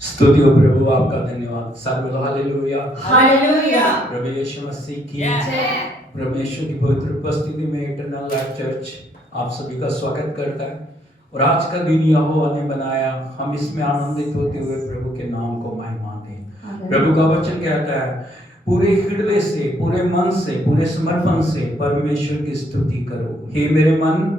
स्तुति हो प्रभु, आपका धन्यवाद। सर्व हालेलुया हालेलुया। प्रभु यीशु मसीह की जय। प्रभु यीशु की पवित्र उपस्थिति में इटर्नल लाइफ चर्च आप सभी का स्वागत करता है। और आज का दिन यहोवा ने बनाया, हम इसमें आनंदित होते हुए प्रभु के नाम को महिमा दें। प्रभु का वचन कहता है, पूरे हृदय से, पूरे मन से, पूरे समर्पण से परमेश्वर की स्तुति करो। हे मेरे मन,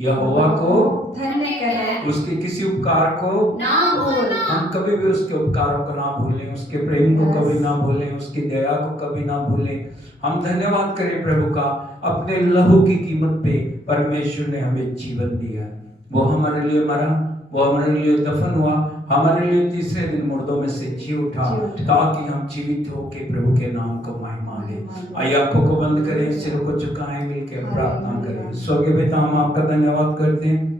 यहोवा को धन्य कह, उसके किसी उपकार को ना भूल। हम कभी भी उसके उपकारों को ना भूलें, उसके प्रेम को कभी ना भूलें, उसकी दया को कभी ना भूलें। हम धन्यवाद करें प्रभु का, अपने लहू की कीमत पे परमेश्वर ने हमें जीवन दिया। वो हमारे लिए मरा, वो हमारे लिए दफन हुआ, हमारे लिए तीसरे दिन मुर्दों में से जी उठा, ताकि हम जीवित होकर प्रभु के नाम को महिमा दें। आइए आंखों को बंद करें, सिर को झुकाएं, मिलकर प्रार्थना करें। स्वर्गीय पिता, हम आपका धन्यवाद करते हैं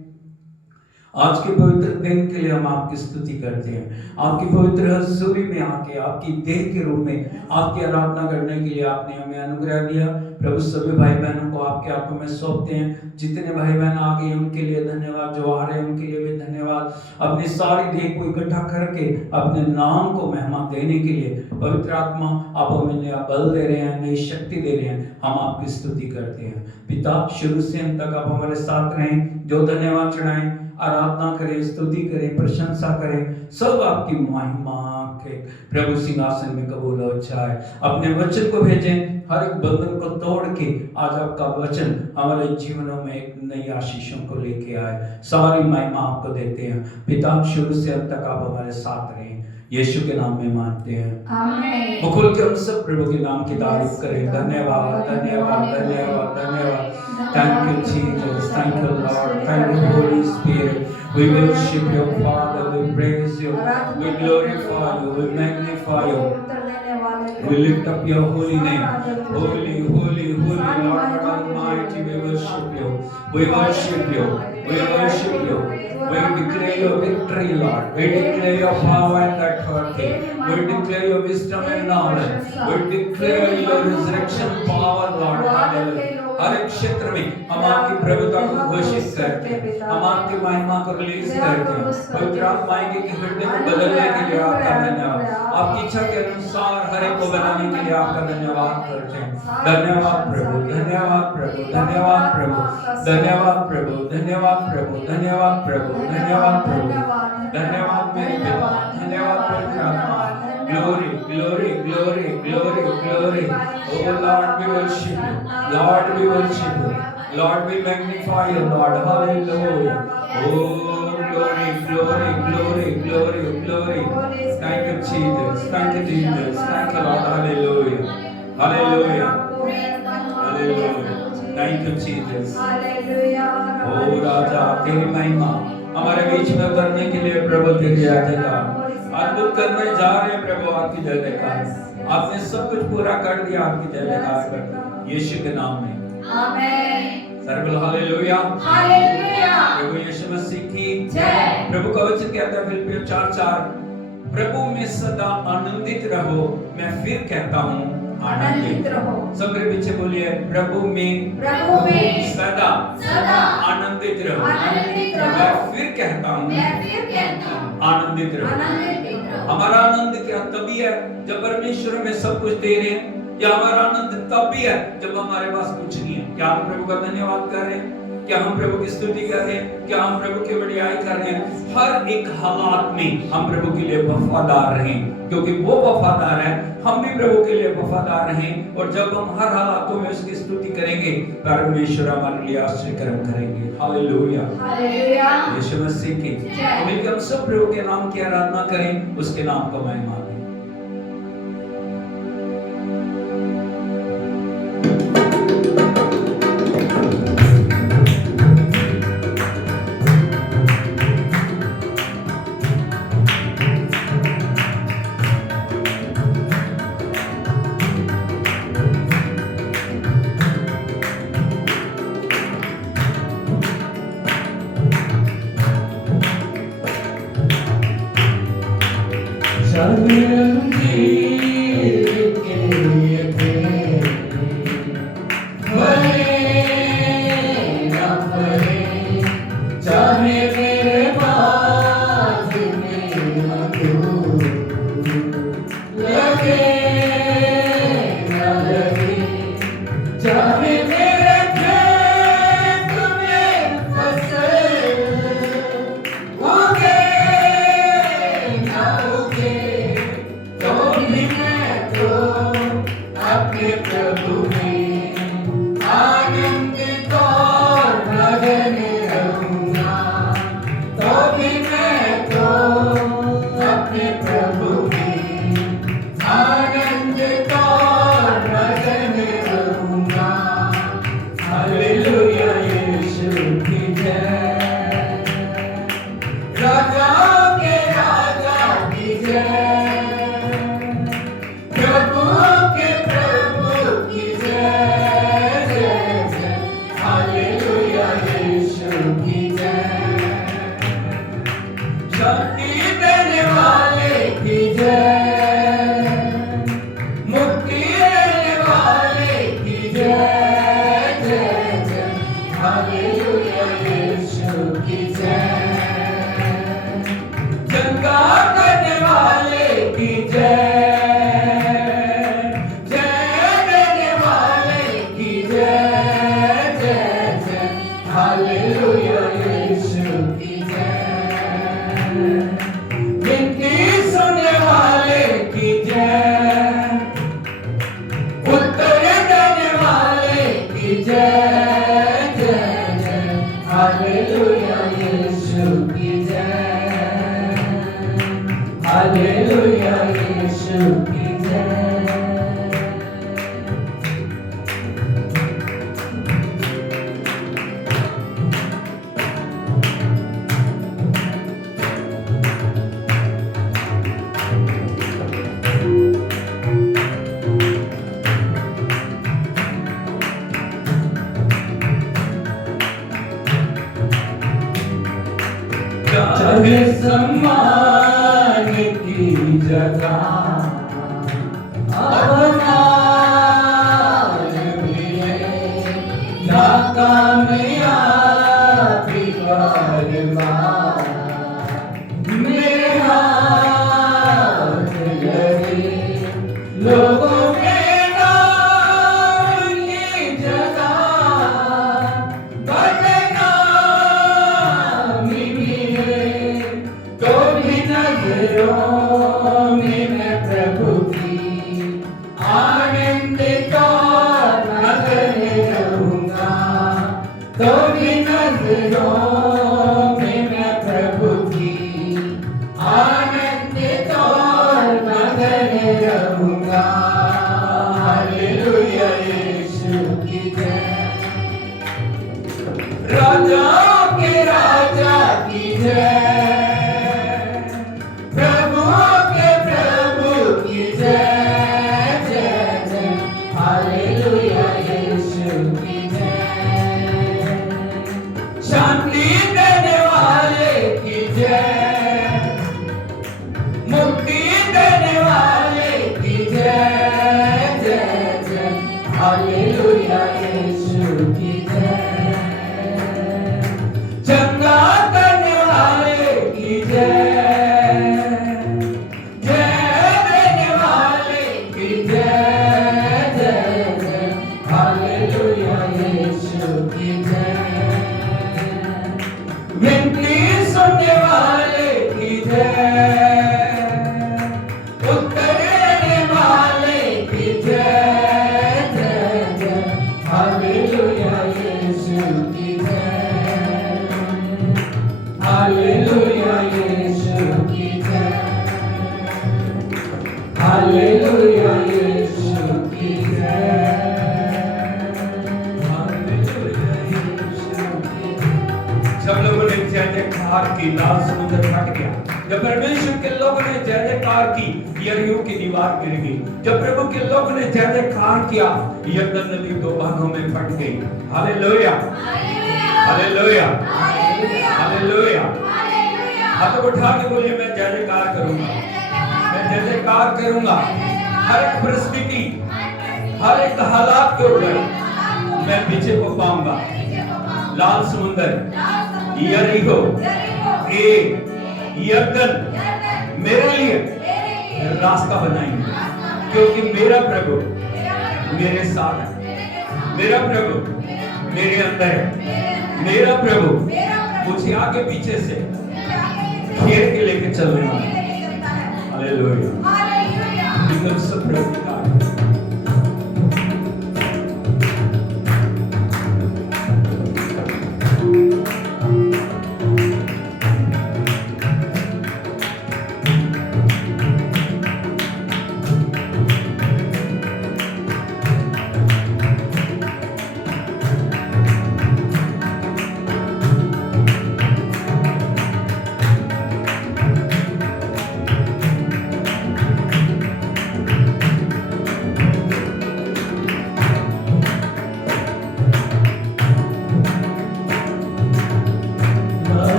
आज के पवित्र दिन के लिए। हम आपकी स्तुति करते हैं, आपकी पवित्र हजूरी में आके आपकी देह के रूप में आपकी आराधना करने के लिए आपने हमें अनुग्रह दिया। प्रभु सभी भाई बहनों को आपके हाथों में सौंपते हैं। जितने भाई बहन आ गए उनके लिए धन्यवाद, जो आ रहे हैं उनके लिए भी धन्यवाद। अपनी सारी देह को इकट्ठा करके अपने नाम को महिमा देने के लिए पवित्र आत्मा आप हमें नया बल दे रहे हैं, नई शक्ति दे रहे हैं। हम आपकी स्तुति करते हैं पिता, शुरू से अंत तक आप हमारे साथ रहें। जो धन्यवाद चढ़ाएं, आराधना करें, स्तुति करें, प्रशंसा करें, सब आपकी महिमा के प्रभु सिंहासन में कबूल हो जाए। अपने वचन को भेजें, हर एक बंधन को तोड़ के आज आपका वचन हमारे जीवनों में एक नई आशीषों को लेके आए। सारी महिमा आपको देते हैं पिता, शुरू से अंत तक आप हमारे साथ रहें। यीशु के नाम में मांगते हैं, आमीन। मुकुल के हम सब प्रभु के नाम की तारीफ करें। धन्यवाद, धन्यवाद, धन्यवाद, धन्यवाद। Thank you, Jesus. Thank you, Lord. Thank you, Holy Spirit. We worship you, Father. We praise you. We glorify you. We magnify you. We lift up your holy name. Holy, holy, holy, Lord God Almighty. We worship you. We worship you. We worship you. We declare your victory, Lord. We declare your power and authority. We declare your wisdom and knowledge. We declare your resurrection power, Lord. Hallelujah. हर एक क्षेत्र में हम आपकी प्रभुता को घोषित करते हैं, हम आपकी महिमा को रिलीज करते हैं। पवित्र आत्मा के हृदय को बदलने के लिए आपका धन्यवाद, आपकी इच्छा के अनुसार हर एक को बनाने के लिए आपका धन्यवाद करते हैं। धन्यवाद प्रभु, धन्यवाद प्रभु, धन्यवाद प्रभु, धन्यवाद प्रभु, धन्यवाद प्रभु, धन्यवाद प्रभु, धन्यवाद प्रभु, धन्यवाद मेरे पिता, धन्यवाद पवित्र आत्मा। Glory, glory, glory, glory, glory. Oh Lord, we worship you. Lord, we worship you. Lord, we magnify you, Lord. Hallelujah. Oh, glory, glory, glory, glory, glory. Thank you, Jesus. Thank you, Jesus. Thank you, Lord. Hallelujah. Hallelujah. Hallelujah. Thank you, Jesus. Hallelujah. Oh राजा, तेरी महिमा हमारे बीच में करने के लिए प्रभु तेरी आज्ञा अद्भुत करने जा रहे हैं प्रभु। आपकी जय जयकार, आपने सब कुछ पूरा कर दिया। आपकी जय जयकार कर यीशु के नाम में, आमीन। सर्वल हालेलुया, हालेलुया। प्रभु यीशु मसीह की जय। प्रभु का वचन कहता है फिलिप्पियों 4:4, प्रभु में सदा आनंदित रहो। मैं फिर कहता हूँ आनंदित रहो। सब मेरे पीछे बोलिए, प्रभु में सदा आनंदित रहो। मैं फिर कहता हूँ आनंदित रहो। हमारा आनंद क्या तभी है जब परमेश्वर में सब कुछ दे रहे हैं, या हमारा आनंद तब भी है जब हमारे पास कुछ नहीं है। क्या हम प्रभु का धन्यवाद कर रहे हैं? क्या हम प्रभु की स्तुति कर रहे हैं? क्या हम प्रभु की बड़ाई कर रहे हैं? हर एक हालात में हम प्रभु के लिए वफादार रहें, क्योंकि वो वफादार है, हम भी प्रभु के लिए वफादार रहें। और जब हम हर हालातों में उसकी स्तुति करेंगे, परमेश्वर हमारे लिए आश्चर्य कर्म करेंगे। Hallelujah, hallelujah. यीशु मसीह की जय। हम सब प्रभु के नाम की आराधना करें, उसके नाम को महिमा दें। चाहे मेरे पास में चंगा करने वाले की जय, जय देने वाले की जय, जय जय हालेलुया यीशु की जय, विनती सुनने वाले की जय, उत्तर देने वाले की जय, जय जय हालेलुया यीशु की जय, हालेलुया यीशु की जय। चाहे सम्मान की जगह अपमान मिले, ना कामयाबी बार-बार मेरे हाथ लगे, लोगों के नाम की जगह बदनामी मिले, तो भी नजरों में मैं प्रभु की आनंदित और मगन रहूंगा, तो भी नजरों में मैं प्रभु की आनंदित और मगन रहूंगा। हालेलुया यीशु की जय, राजाओं के राजा की जय, प्रभुओं के प्रभु की जय, जय जय हालेलुया यीशु की जय, शांति देने वाले की जय, मुक्ति देने वाले की जय, जय जय हालेलुया यीशु की जय, चंगा करने वाले की जय, जय देने वाले की जय, जय जय हालेलुया यीशु की जय, विनती सुनने वाले की जय, उत्तर देने वाले की जय, जय जय हालेलुया यीशु की जय, हालेलुया यीशु की जय, हालेलुया यीशु की जय, हालेलुया यीशु की जय। सब लोगों ने जय जयकार की, लाल समुद्र फट गया। जब परमेश्वर के लोगों ने जय जयकार की, यरीहो की दीवार गिर गई। जब प्रभु के लोगों ने जय जयकार किया, यरदन नदी दो भागों में फट गई। Hallelujah hallelujah hallelujah. हाथ उठा के बोलिए, मैं जय जयकार करूंगा, मैं जय जयकार करूंगा। हर एक परिस्थिति, हर एक हालात के ऊपर मैं पीछे को पाऊंगा। लाल समुद्र, यरीहो, यरदन मेरे लिए रास्ता बनाएंगे, क्योंकि मेरा प्रभु मेरे साथ है, मेरा प्रभु मेरे अंदर है, मेरा प्रभु मुझे आगे पीछे से घेर के लेके चलने वाला है। हालेलुया। एकदम सब प्रभु का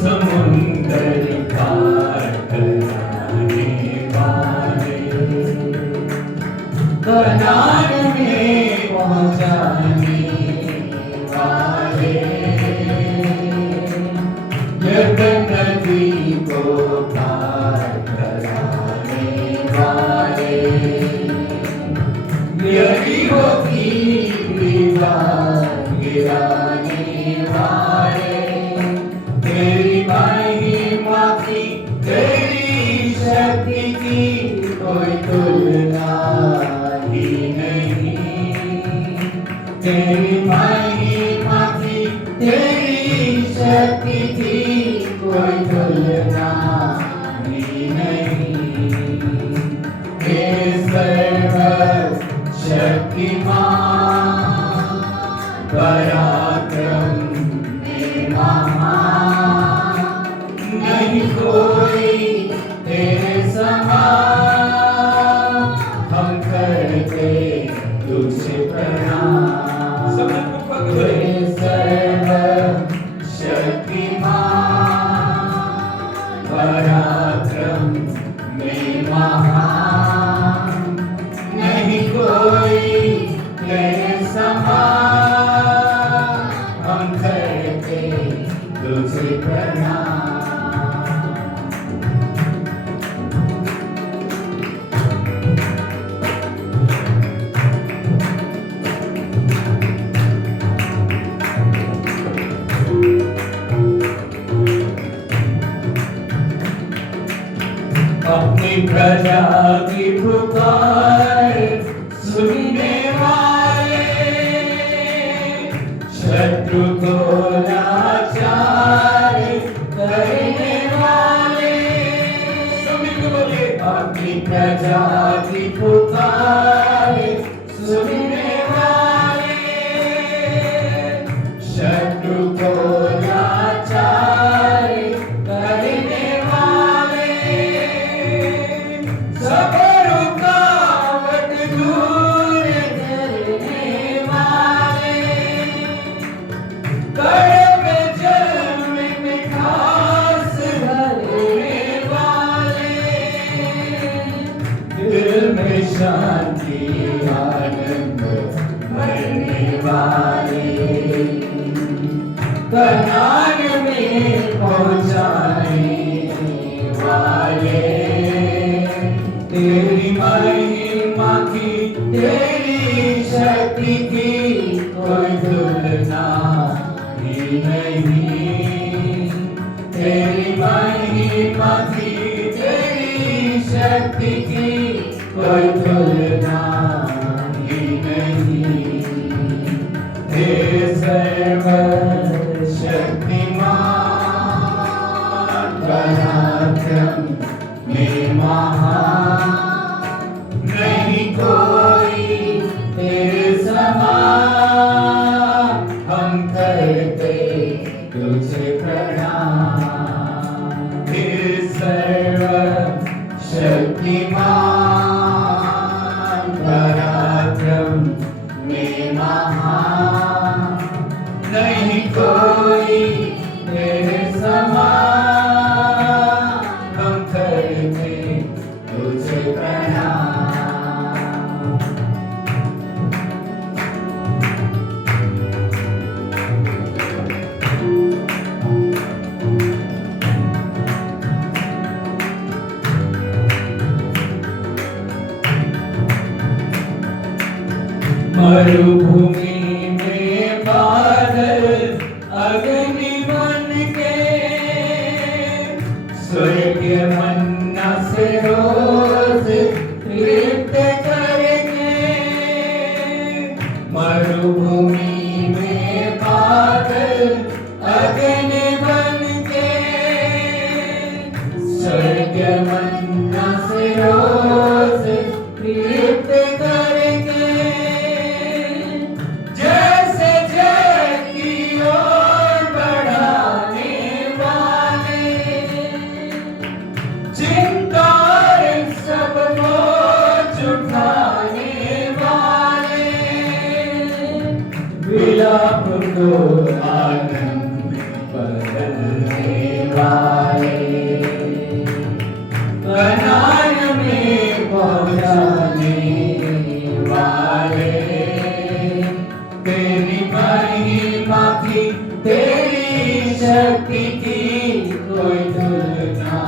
समुंदर पार कराने वाले, कनान में पहुंचाने वाले, यरदन नदी को कराने वाले, यरीहो की दीवार गिराने वाले, तेरी महिमा की तेरी शक्ति की कोई तुलना ही नहीं, तेरी महिमा की तेरी शक्ति की कोई तुलना ही नहीं। हे सर्व शक्तिमान पराक्रम में महान, नहीं कोई तेरे समान, हम करते तुझे प्रणाम। हे सर्व शक्तिमान पराक्रम में महान, नहीं कोई तेरे समान, हम करते तुझे प्रणाम। अपनी प्रजा की पुकार सुनने वाले, शत्रु को लाचार करने वाले, अपनी प्रजा की पुकार सुनने वाले, शत्रु को लाचार करने वाले, सब रुकावट दूर करने वाले, कड़वे जल में मिठास भरने वाले, दिल में शांति आनंद भरने वाले, कनान में पहुंचाने वाले, तेरी महिमा की तेरी शक्ति की कोई तुलना ही नहीं, तेरी महिमा की तेरी शक्ति की कोई तुलना ही नहीं। हे सर्व शक्तिमान पराक्रम में महान, नहीं कोई तेरे समान, हम करते तुझे प्रणाम। हे सर्व शक्तिमान पराक्रम में महान, नहीं कोई तेरे समान, हम करते तुझे प्रणाम। मरुभूमि में बादल अग्नि बन के, स्वर्ग मन्ना से रोज तृप्त करके, मरुभूमि में बादल अग्नि बन के, स्वर्ग मन्ना से रोज तृप्त करके, जैसे जग की ओर बढ़ाने वाले, चिंता सब बोझ उठाने वाले, विलाप को आनंद बदलने वाले, कनान में पहुंचाने वाले, तेरी महिमा की तेरी शक्ति की कोई तुलना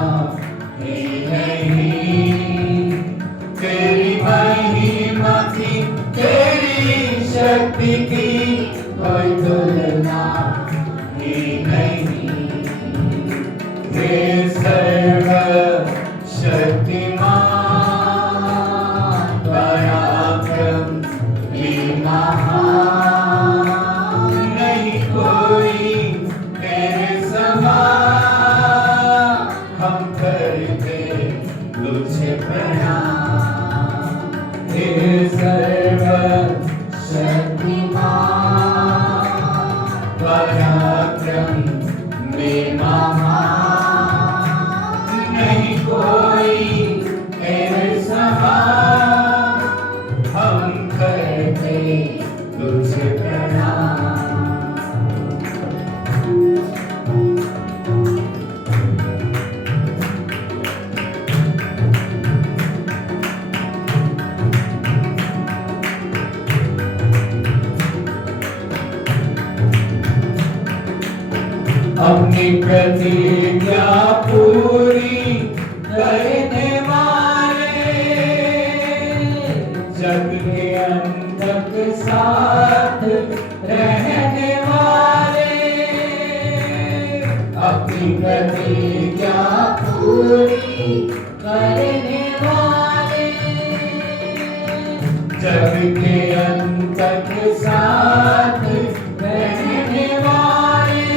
शक्तिमान पराक्रमी महान, नहीं कोई तेरे समान, हम करते तुझे प्रणाम। हे सर्वशक्तिमान पराक्रमी महान, नहीं कोई तेरे समान, हम करते तुझे प्रणाम। अपनी प्रतिज्ञा पूरी करने वाले, जग के अंत के साथ रहने वाले, अपनी प्रतिज्ञा पूरी करने वाले, जग के अंत के साथ रहने वाले,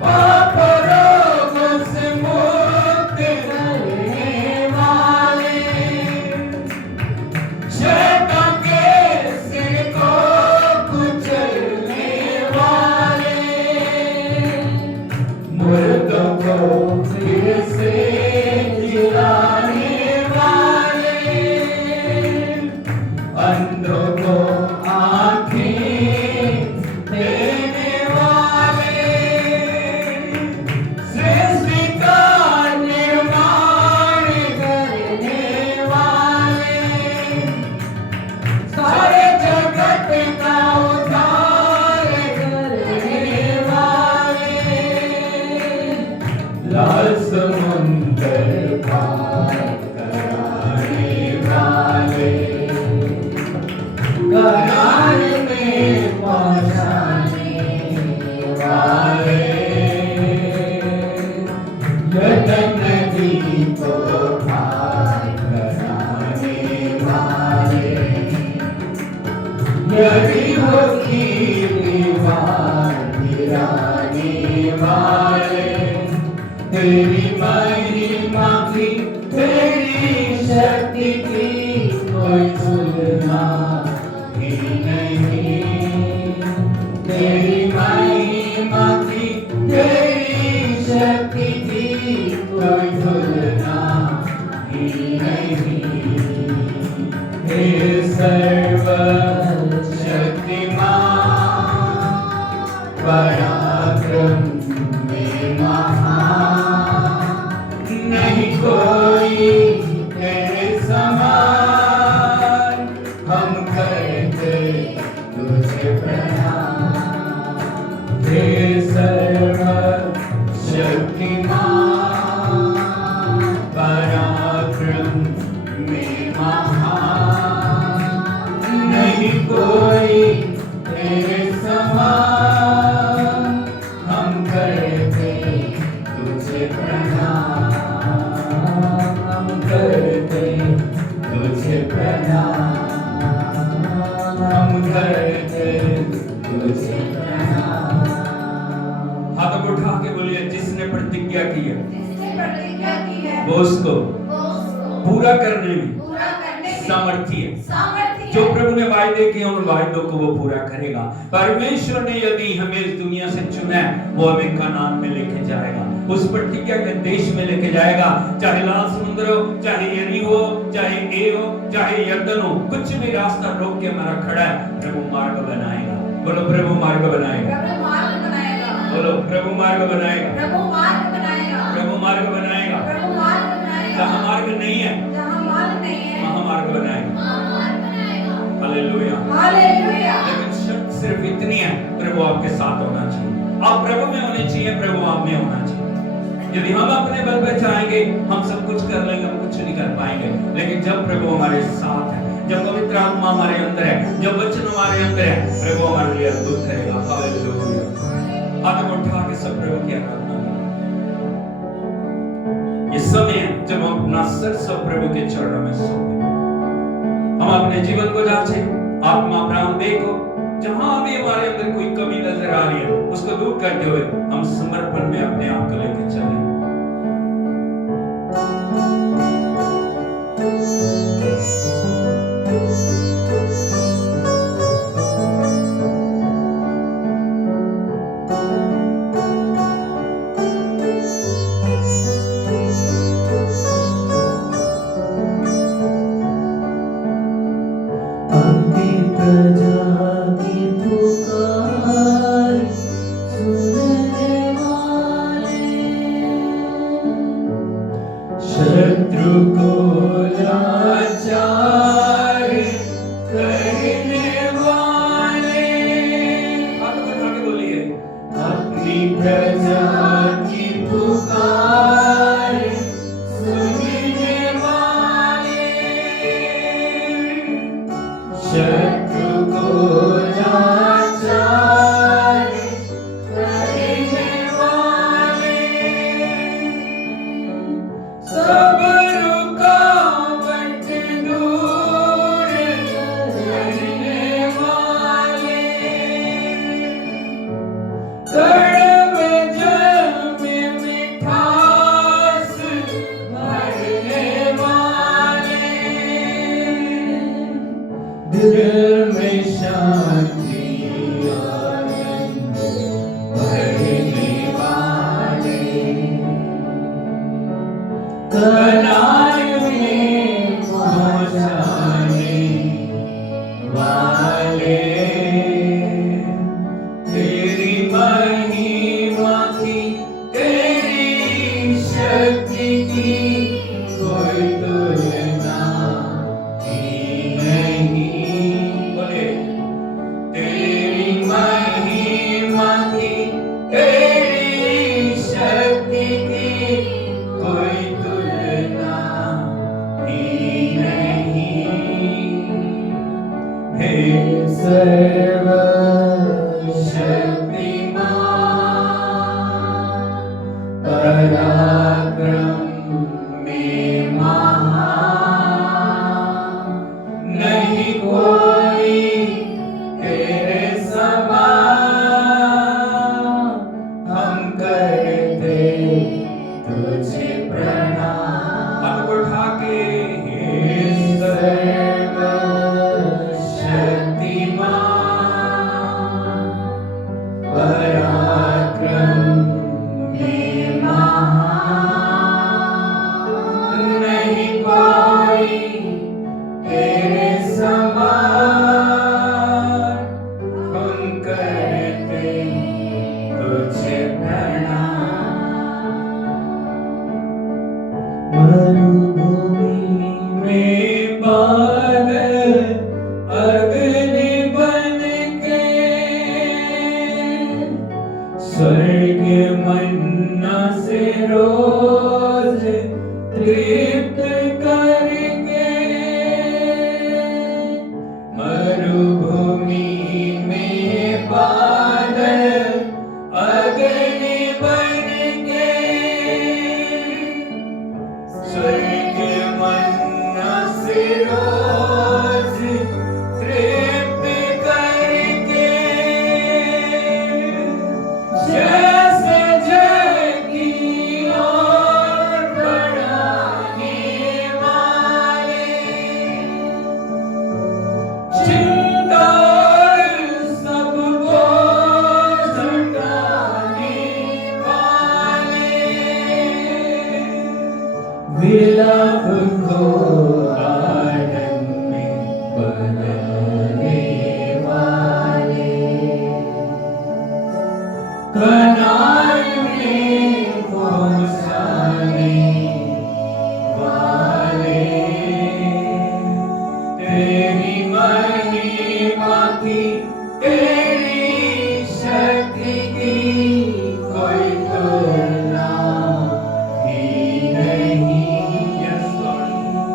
पाप रोगों से मुक्त करने वाले, शैतान के सिर को कुचलने वाले, मुर्दों को फिर से जिलाने वाले, अंधों को आँखें देने वाले, सृष्टि का निर्माण करने वाले, सारे जगत का उद्धार करने वाले, लाल समुंदर पार कराने वाले, करार में पहुंचाने वाले, यर्दन नदी को पार कराने वाले, यरीहो की दीवार गिराने वाले, तेरी महिमा की तेरी शक्ति की कोई तुलना ही नहीं, तेरी महिमा की तेरी शक्ति की कोई तुलना ही नहीं। हे सर्वशक्तिमान पराक्रमी महान, नहीं कोई तेरे समान, हम करते तुझे प्रणाम। हे सर्वशक्तिमान पराक्रमी महान, नहीं कोई तेरे समान, हम करते तुझे प्रणाम, हम करते तुझे प्रणाम, हम करते तुझे प्रणाम। हाथों को उठा के बोलिए, जिसने प्रतिज्ञा की है जिसने प्रतिज्ञा की है वो उसको वो उसको पूरा करने में पूरा करने में सामर्थ्य है। सामर्थ्य जो है। प्रभु ने वायदे किए उन वायदों को वो पूरा करेगा। परमेश्वर ने यदि हमें इस दुनिया से चुना है, वो हमें कनान में लेके जाएगा, उस प्रतिज्ञा के देश में लेके जाएगा। चाहे लाल समुद्र हो, चाहे यरीहो हो, चाहे ए हो, चाहे यरदन हो, कुछ भी रास्ता रोक के हमारा खड़ा है, प्रभु मार्ग बनाएगा। बोलो प्रभु मार्ग बनाएगा, प्रभु मार्ग बनाएगा, बोलो प्रभु मार्ग बनाएगा, प्रभु मार्ग बनाएगा, प्रभु मार्ग बनाएगा। प्रभु मार्ग बनाएगा। जहाँ मार्ग नहीं है जहाँ मार्ग नहीं है वहाँ मार्ग बनाएगा। वहाँ मार्ग बनाएगा। हालेलुया। हालेलुया। लेकिन शर्त सिर्फ इतनी है, प्रभु आपके साथ होना चाहिए। आप प्रभु में होने चाहिए, प्रभु आप में होना चाहिए। यदि हम अपने बल पे चाहेंगे हम सब कुछ कर लेंगे, हम कुछ नहीं कर पाएंगे। लेकिन जब प्रभु हमारे साथ है, जब पवित्र आत्मा हमारे अंदर है, जब वचन हमारे अंदर है, प्रभु हमारे लिए अद्भुत करेगा। हालेलुया। हाथ को उठा के सब प्रभु की आराधना करें। ये जब हम अपना सर सब प्रभु के चरणों में सौंपे। हम अपने जीवन को जांचे, आत्मा प्राण देखो, जहां भी हमारे अंदर कोई कमी नजर आ रही है उसको दूर करते हुए हम समर्पण में अपने आप को लेकर चलें। अपनी प्रजा की पुकार सुनने वाले, शत्रु को लाचार करने वाले, हाथ उठा के बोलिए, अपनी प्रजा की पुकार सुनने वाले, शत्रु को लाचार करने वाले, सब रुकावट दूर करने वाले, कड़वे जल में मिठास भरने वाले, दिल में शांति आनंद भरने वाले, कनान में पहुंचाने वाले, तेरी महिमा की, तेरी शक्ति की कोई तुलना ही नहीं। बोले, तेरी महिमा की, तेरी शक्ति की कोई तुलना ही नहीं। हे सर्वशक्तिमान, पराक्रम में महान, नहीं कोई तेरे समान, हम करते तुझे प्रणाम। हाथ को उठा के, हे सर्वशक्तिमान, पराक्रम में महान, नहीं कोई तेरे समान, हम करते तुझे प्रणाम। मरुभूमि में बादल अग्नि बन के, स्वर्ग मन्ना से रोज तृप्त करके, मरुभूमि में बादल अग्नि बन के, स्वर्ग मन्ना से रोज तृप्त करके, जैसे जल की ओर बढ़ाने वाले, चिंता सब बोझ हटाने वाले, विलाप को आनंद में बदलने वाले, कनान में पहुंचाने वाले, तेरी महिमा की, तेरी शक्ति की कोई तुलना ही नहीं। Yes, Lord.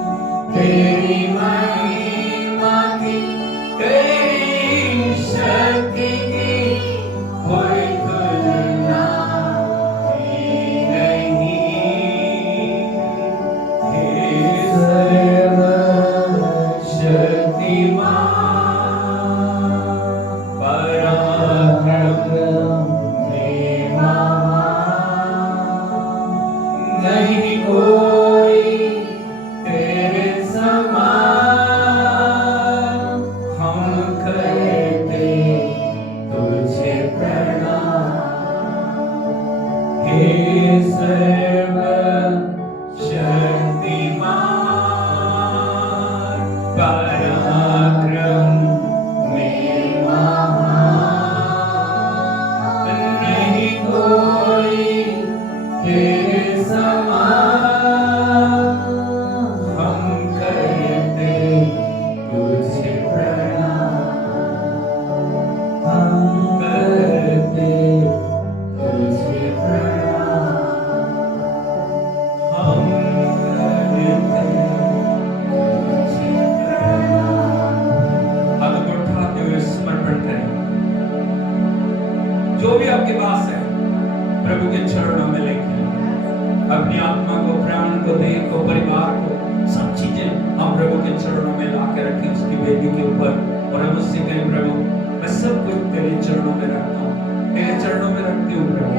हम प्रभु के चरणों में ला के रखें उसकी वेदी के ऊपर, और हम उससे कहें प्रभु मैं सब कुछ तेरे चरणों में रखता हूँ, तेरे चरणों में रखती हूँ प्रभु।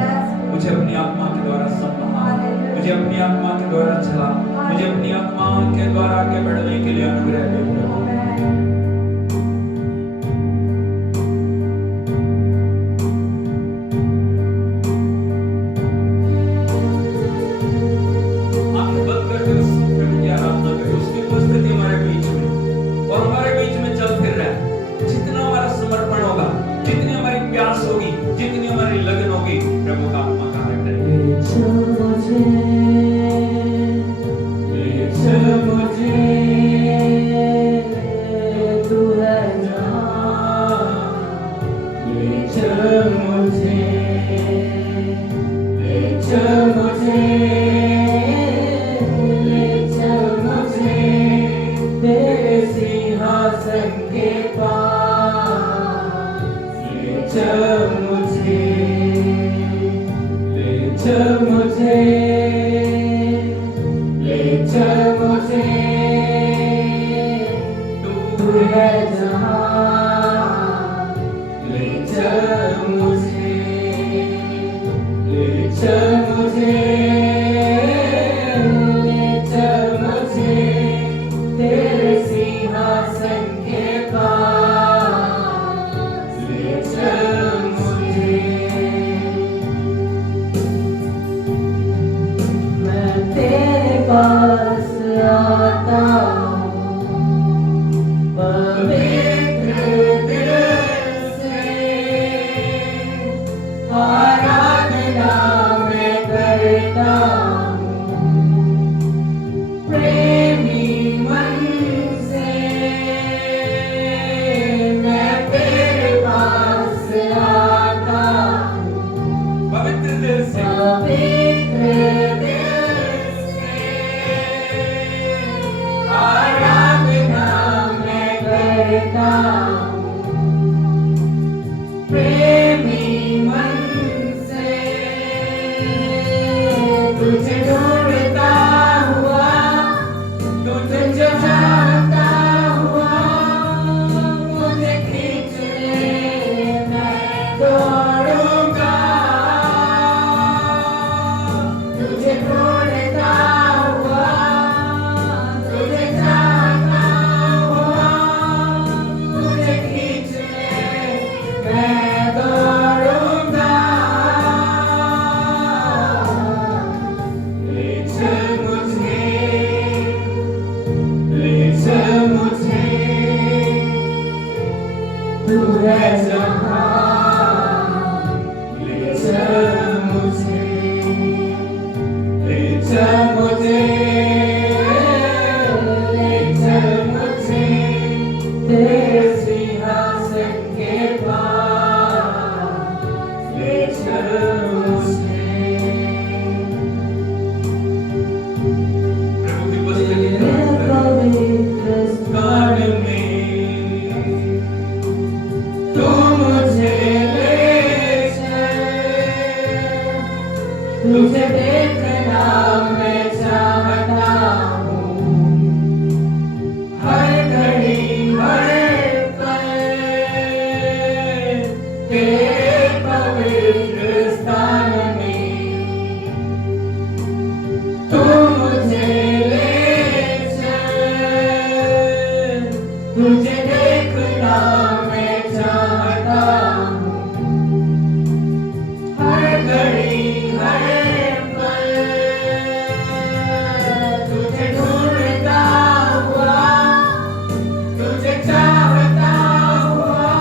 मुझे अपनी आत्मा के द्वारा संभाल, मुझे अपनी आत्मा के द्वारा चला, मुझे अपनी आत्मा के द्वारा आगे बढ़ने के लिए अनुग्रह दे प्रभु। आंखें बंद करके उस प्रभु की आराधना करें, उसकी उपस्थिति हमारे बीच में और हमारे बीच में चल फिर रहा है। जितना हमारा समर्पण होगा, जितनी हमारी प्यास होगी, जितनी हमारी लगन होगी, प्रभु का आत्मा कार्य करेगा। ले चल मुझे, तू है जहाँ। ले चल मुझे, ले चल मुझे, ले चल मुझे तेरे सिंहासन के पास। ले चल मुझे, ले चल मुझे, ले चल मुझे, तू है जहाँ। ले चल मुझे, ले चल मुझे, ले चल मुझे तेरे सिंहासन के पास। ले चल मुझे, मैं तेरे पास आता हूँ पवित्र दिल से। आराधना मैं करता हूँ प्रेमी मन से। मैं तेरे पास आता हूँ पवित्र दिल से, पवित्र दिल से। आराधना मैं करता हूँ प्रेमी मन से। तुझे ढूंढता हुआ, तुझे चाहता हुआ, मुझे खींच ले, मैं दौड़ूंगा। तुझे ढूंढता हुआ, तुझे चाहता हुआ, मुझे खींच ले, मैं दौड़ूंगा। ले चल मुझे, ले चल मुझे, तू है जहाँ। ले चल मुझे, ले चल मुझे, ले चल मुझे तेरे सिंहासन के पास। ले चल मुझे, प्रभु की उपस्थिति तेरे में पवित्र स्थान में तू मुझे ले चल। तुझे देखना मैं चाहता हूँ हर घड़ी हर पल। तेरे पवित्र स्थान में तू मुझे ले चल। तुझे देखना मैं चाहता हूँ हर घड़ी हर पल। तुझे ढूंढता हुआ, तुझे चाहता हुआ,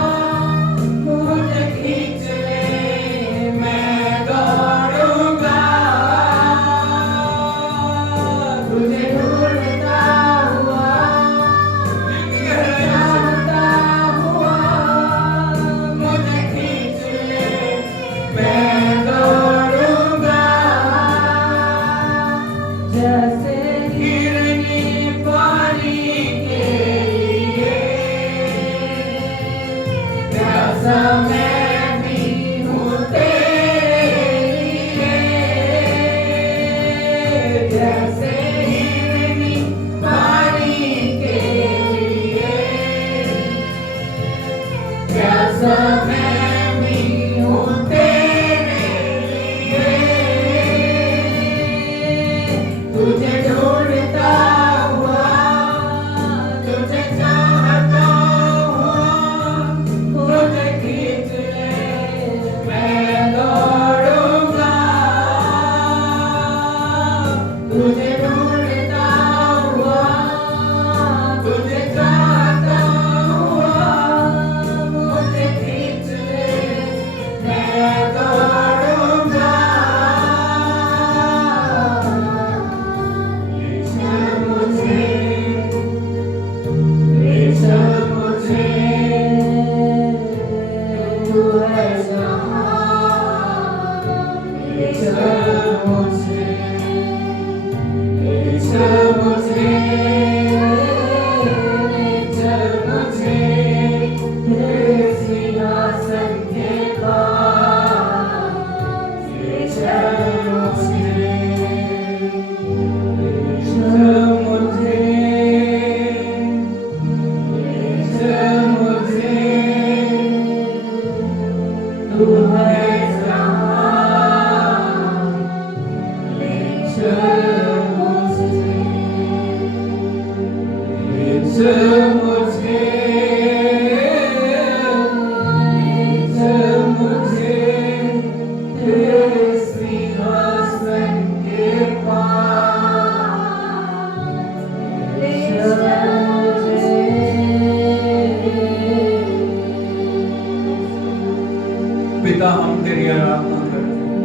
मुझे खींच ले, मैं दौड़ूंगा। तुझे ढूंढता हुआ, चाहता हुआ, मुझे खींच ले, मैं दौड़ूंगा। जैसे हिरनी पानी के लिए, प्यासा मैं भी हूँ तेरे लिए। जैसे हिरनी पानी मुझे तेरे सिंहासन के पास ले चल मुझे तू है जहां ले चल मुझे तेरे सिंहासन के पास ले चल पिता, हम तेरी आराधना करते हैं,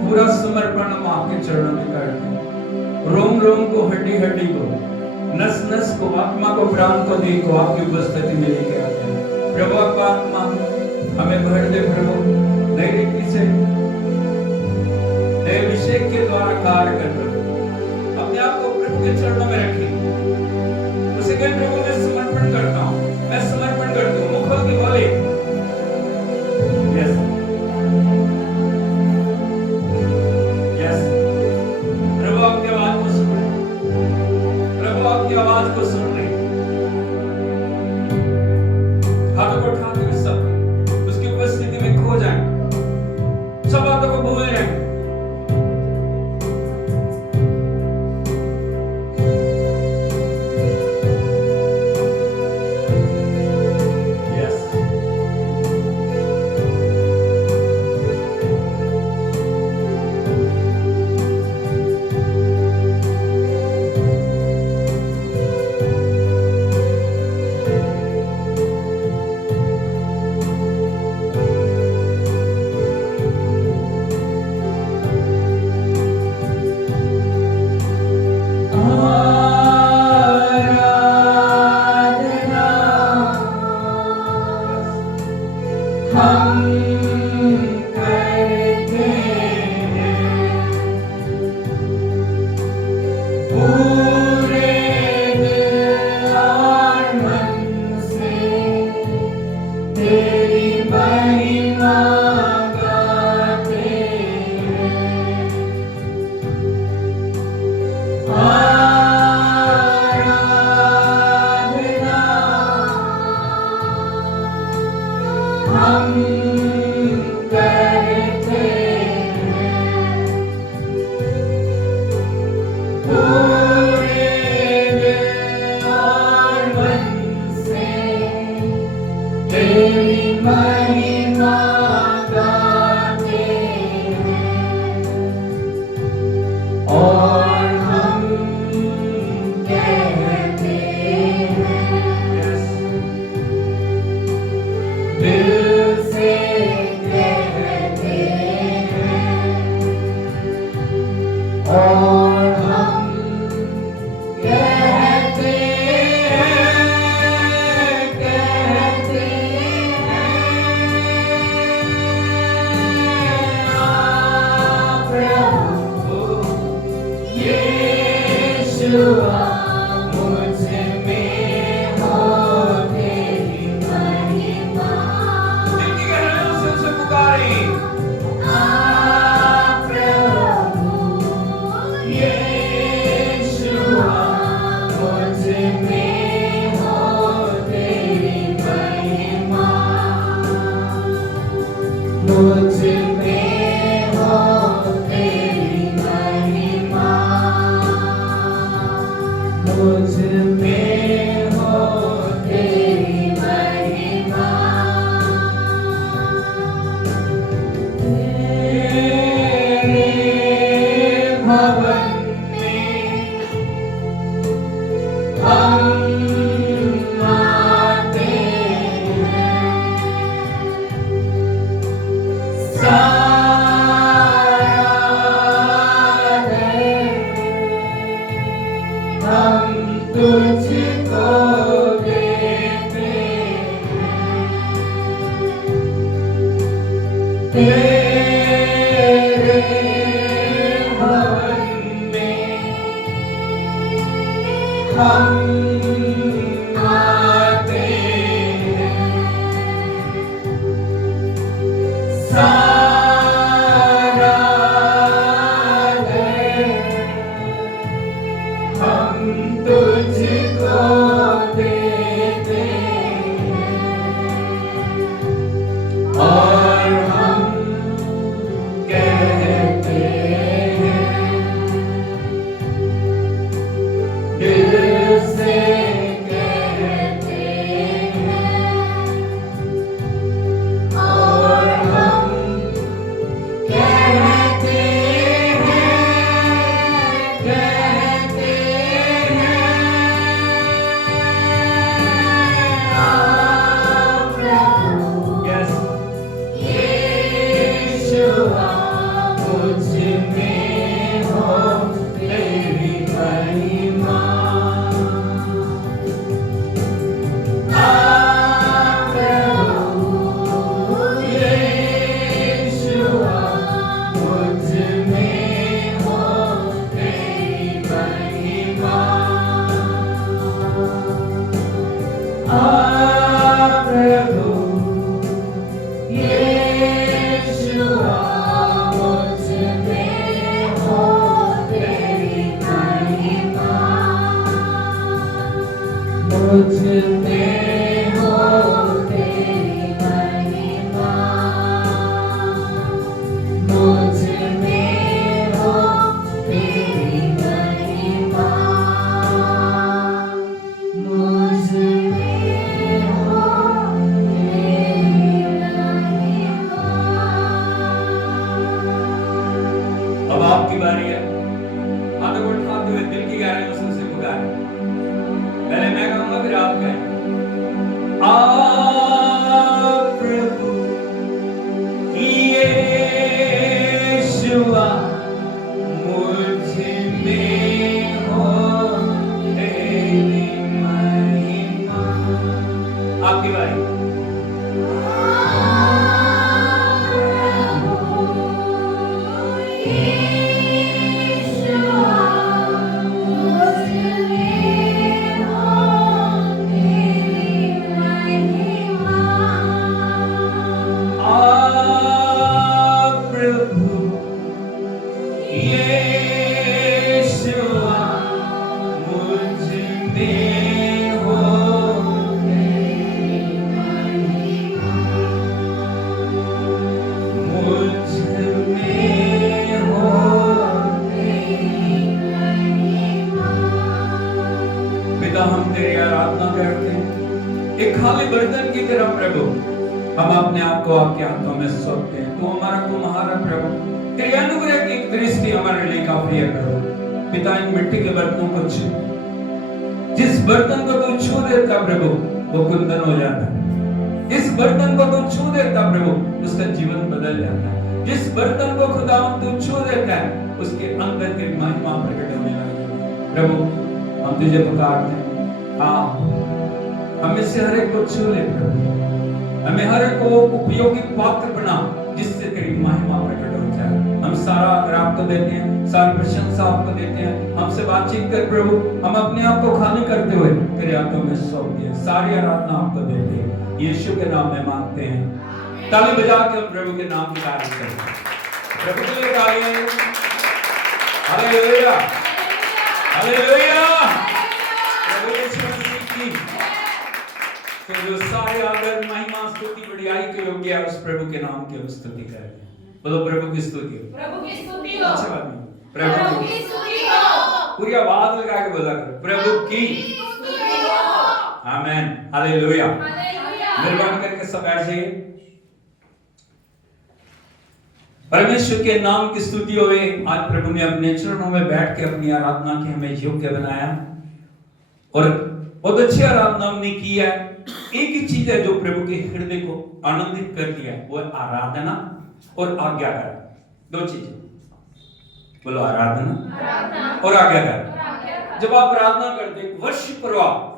पूरा समर्पण हम आपके चरणों में करते हैं। रोम रोम को, हड्डी हड्डी को, नस नस को, आत्मा को, प्राण को, देह को आपकी उपस्थिति में लेके आते हैं। प्रभु आपका आत्मा हमें भर दे प्रभु, नई रीति से नए अभिषेक के द्वारा कार्य कर प्रभु। अपने आप को प्रभु के चरणों में रखिए। उसे कहे प्रभु मैं समर्पण करता हूँ, मैं समर्पण करता हूँ। मुख खोल के बोले यस यस। प्रभु आपकी आवाज को सुन रहे, प्रभु आपकी आवाज को सुन रहे। हाथों को उठाते हुए सब उसकी उपस्थिति में खो जाएं, सब बातों को भूल जाएं। आते हैं, सारा दर हम तुझको देते हैं, और हम कहते हैं दिल से कहते हैं, और हम कहते आप प्रभु यस यीशुआ मुझ में हो तेरी महिमा। आप प्रभु यीशुआ मुझ में हो तेरी महिमा। आप प्रभु यीशुआ मुझ में हो तेरी महिमा। मुझ में हो तेरी महिमा। मुझ में हो तेरी महिमा। मुझ में हो तेरी महिमा। अब आपकी बारी है। हाथों को उठाते हुए दिल की गहराइयों से उसे पुकारें। पहले मैं कहूंगा, फिर आप कहें। आप प्रभु यीशुआ मुझ में हो तेरी महिमा। आपकी बारी। आप प्रभु यीशुआ मुझ में हो तेरी महिमा। मुझ में हो तेरी महिमा। पिता, हम तेरी आराधना करते हैं एक खाली बर्तन की तरह प्रभु। हम अपने आप को आपके हाथों में सौंपते हैं। तू हमारा कुम्हार प्रभु, तेरे अनुग्रह की एक दृष्टि हमारे लिए काफी है प्रभु। पिता, इन मिट्टी के बर्तनों को छू। जिस बर्तन को तू छू देता प्रभु, वो कुंदन हो जाता है। इस बर्तन को तू छू देता प्रभु, उसका जीवन बदल जाता है। जिस बर्तन को खुदा तू छू देता है, उसके अंदर तेरी महिमा प्रकट होने लगती है। प्रभु, हम तुझे पुकारते हैं, हाँ, हमें से हर एक को छू ले प्रभु। हमें हर एक को उपयोगी पात्र बना, जिससे तेरी महिमा प्रकट हो जाए। हम सारा आदर आपको देते हैं, सारी प्रशंसा आपको देते हैं। हमसे बातचीत कर प्रभु। हम अपने आप को खाली करते हुए तेरे हाथों में सौंप दिए। सारी आराधना आपको देते हैं, यीशु के नाम में मांगते हैं। ताली बजा के हम प्रभु के नाम की तारीफ करें। प्रभु के लिए तालियां। Hallelujah, hallelujah. प्रभु यीशु मसीह की तो जो सारे आदर, महिमा, स्तुति, बड़ाई के योग्य है, उस प्रभु के नाम की हम स्तुति करें। बोलो प्रभु की स्तुति हो। प्रभु की स्तुति हो। अच्छा बात नहीं, प्रभु प्रभु की की स्तुति हो। पूरी आवाज लगा के बोला करो, प्रभु की स्तुति हो। आमेन, हालेलुया। हालेलुया। निर्माण करके सब ऐसे परमेश्वर के नाम की स्तुति होवे। आज प्रभु ने अपने चरणों में बैठ के अपनी आराधना के हमें योग्य बनाया, और बहुत अच्छी आराधना हमने की है। एक ही चीज है जो प्रभु के हृदय को आनंदित करती है, वो है आराधना और आज्ञाकार। दो चीजें, बोलो आराधना और आज्ञाकार। जब आप आराधना करते हैं, वर्शिप करो आप।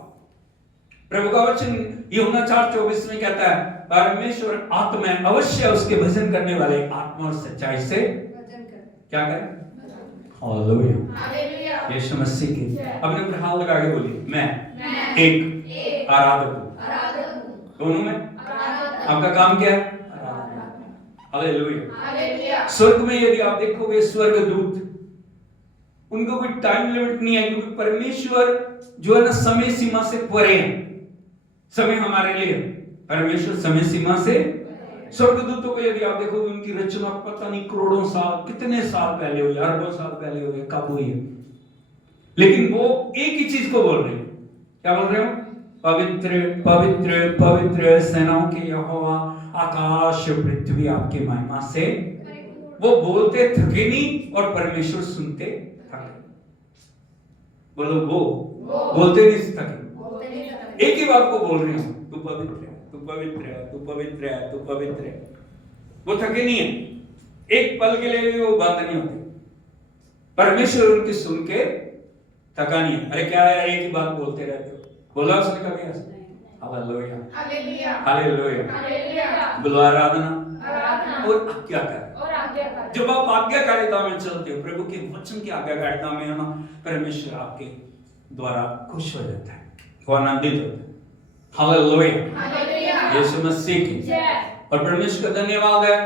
प्रभु का वचन यूहन्ना 4:24 में कहता है, परमेश्वर आत्मा अवश्य उसके भजन करने वाले आत्मा और सच्चाई से क्या करें? हालेलुया। हालेलुया। यीशु मसीह की जय। अपने ऊपर हाथ लगा के बोलिए, मैं मैं एक आराधक हूँ। आराधक हूँ। दोनों में आराधक। आपका काम क्या है? आराधना। हालेलुया। हालेलुया। स्वर्ग में यदि आप देखोगे स्वर्गदूत, उनको कोई टाइम लिमिट नहीं है, क्योंकि परमेश्वर जो है ना समय सीमा से परे है। समय हमारे लिए परमेश्वर समय सीमा से, स्वर्गदूतों को यदि आप देखोगे उनकी रचना पता नहीं करोड़ों साल, कितने साल पहले हुई, अरबों साल पहले हुई, कब हुई है, लेकिन वो एक ही चीज को बोल रहे हैं। क्या बोल रहे हो? पवित्र पवित्र पवित्र सेनाओं के यहोवा, आकाश पृथ्वी आपके महिमा से। वो बोलते थके नहीं और परमेश्वर सुनते थके। बोलो वो बोलते नहीं थके, बोलते नहीं सकते। एक ही बात को बोल रहे हो, तू पवित्र है, तू पवित्र है, तू पवित्र है, तू पवित्र है। वो थके नहीं है, एक पल के लिए भी वो बंद नहीं होते। परमेश्वर उनकी सुन के थका नहीं है। अरे क्या यार एक ही बात बोलते रहते हो, बोला उसने कभी ऐसा? हालेलुया। हालेलुया। हालेलुया। हालेलुया। बोलो आराधना आराधना और आज्ञाकार। और आज्ञाकार। जब आप आज्ञाकारिता में चलते हो, प्रभु के वचन की आज्ञाकारिता में है ना, परमेश्वर आपके द्वारा खुश हो जाता है, वो आनंदित होता है। हालेलुया। हालेलुया। यीशु मसीह की जय। और परमेश्वर का धन्यवाद है,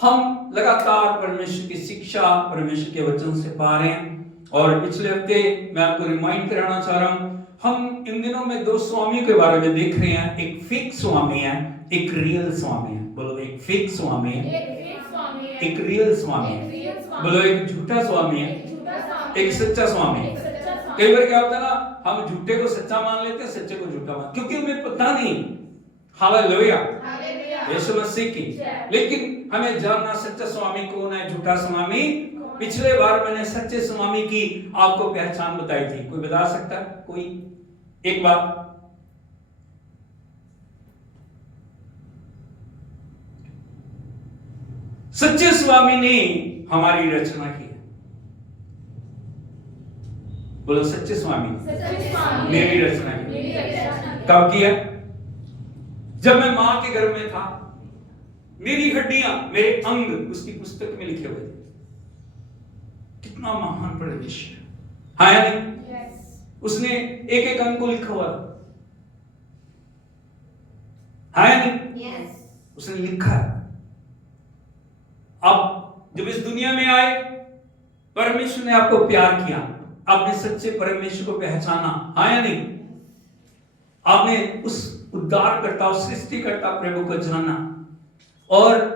हम लगातार परमेश्वर की शिक्षा, परमेश्वर के वचन से पा रहे हैं। और पिछले हफ्ते मैं आपको रिमाइंड कराना चाह रहा हूं, हम इन दिनों में दो स्वामियों के बारे में देख रहे हैं। एक फेक स्वामी है, एक रियल स्वामी है। बोलो, एक फेक स्वामी है, एक फेक स्वामी है। एक रियल स्वामी एक है। रियल स्वामी। बोलो, एक झूठा स्वामी है, एक झूठा स्वामी। एक सच्चा स्वामी है। एक सच्चा स्वामी। कई बार क्या होता है ना, हम झूठे को सच्चा मान लेते हैं, सच्चे को झूठा मान, क्योंकि हमें पता नहीं। हालेलुया। हालेलुया। यीशु मसीह की। जय। लेकिन हमें जानना सच्चा स्वामी कौन है, झूठा स्वामी। पिछले बार मैंने सच्चे स्वामी की आपको पहचान बताई थी, कोई बता सकता है? कोई एक बात? सच्चे स्वामी ने हमारी रचना की है। बोलो, सच्चे स्वामी सच्चे स्वामी। मेरी रचना की। मेरी रचना की। कब किया? जब मैं मां के गर्भ में था, मेरी हड्डियां, मेरे अंग उसकी पुस्तक में लिखे हुए थे। कितना महान परमेश्वर, हाँ या नहीं? यस। उसने एक एक अंग को लिखा हुआ, हाँ या नहीं? यस। उसने लिखा है। अब जब इस दुनिया में आए, परमेश्वर ने आपको प्यार किया, आपने सच्चे परमेश्वर को पहचाना, हाँ या नहीं? आपने उस उद्धारकर्ता, उस सृष्टिकर्ता प्रभु को जाना, और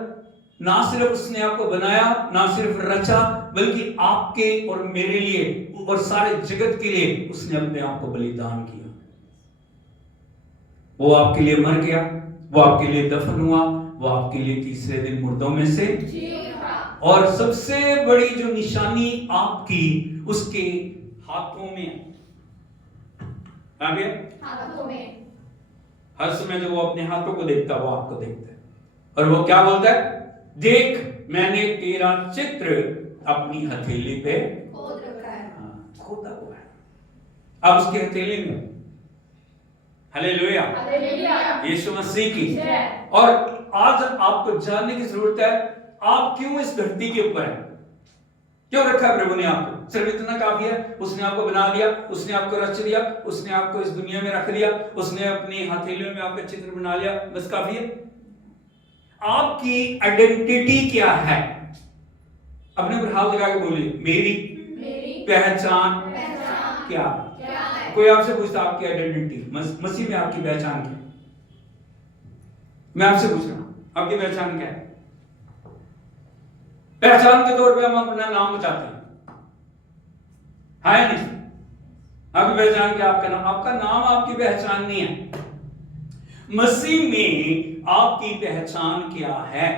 ना सिर्फ उसने आपको बनाया, ना सिर्फ रचा, बल्कि आपके और मेरे लिए और सारे जगत के लिए उसने अपने आप को बलिदान किया। वो आपके लिए मर गया, वो आपके लिए दफन हुआ, वो आपके लिए तीसरे दिन मुर्दों में से जी हाँ। और सबसे बड़ी जो निशानी आपकी उसके हाथों में है। हाथों में। हर समय जब वो अपने हाथों को देखता है, वो आपको देखता है, और वो क्या बोलता है? देख, मैंने तेरा चित्र अपनी हथेली पे खोद रखा है। खोदा हुआ है। अब उसकी हथेली में। हालेलुया। हालेलुया। यीशु मसीह की। जय। और आज आपको जानने की जरूरत है, आप क्यों इस धरती के ऊपर हैं? क्यों रखा है प्रभु ने आपको? सिर्फ इतना काफी है, उसने आपको बना दिया, उसने आपको रच दिया, उसने आपको इस दुनिया में रख दिया, उसने अपनी हथेलियों में आपका चित्र बना लिया, बस काफी है? आपकी आइडेंटिटी क्या है? अपने ऊपर हाथ लगा के बोलिए, मेरी पहचान क्या? क्या है? कोई आपसे पूछता आपकी आइडेंटिटी, मसीह में आपकी पहचान क्या? मैं आपसे पूछ रहा हूं, आपकी पहचान क्या है? पहचान के तौर पे हम अपना नाम बताते हैं, है नहीं? आपकी पहचान क्या? आपका नाम। आपका नाम आपकी पहचान नहीं है। मसीह में आपकी पहचान क्या है?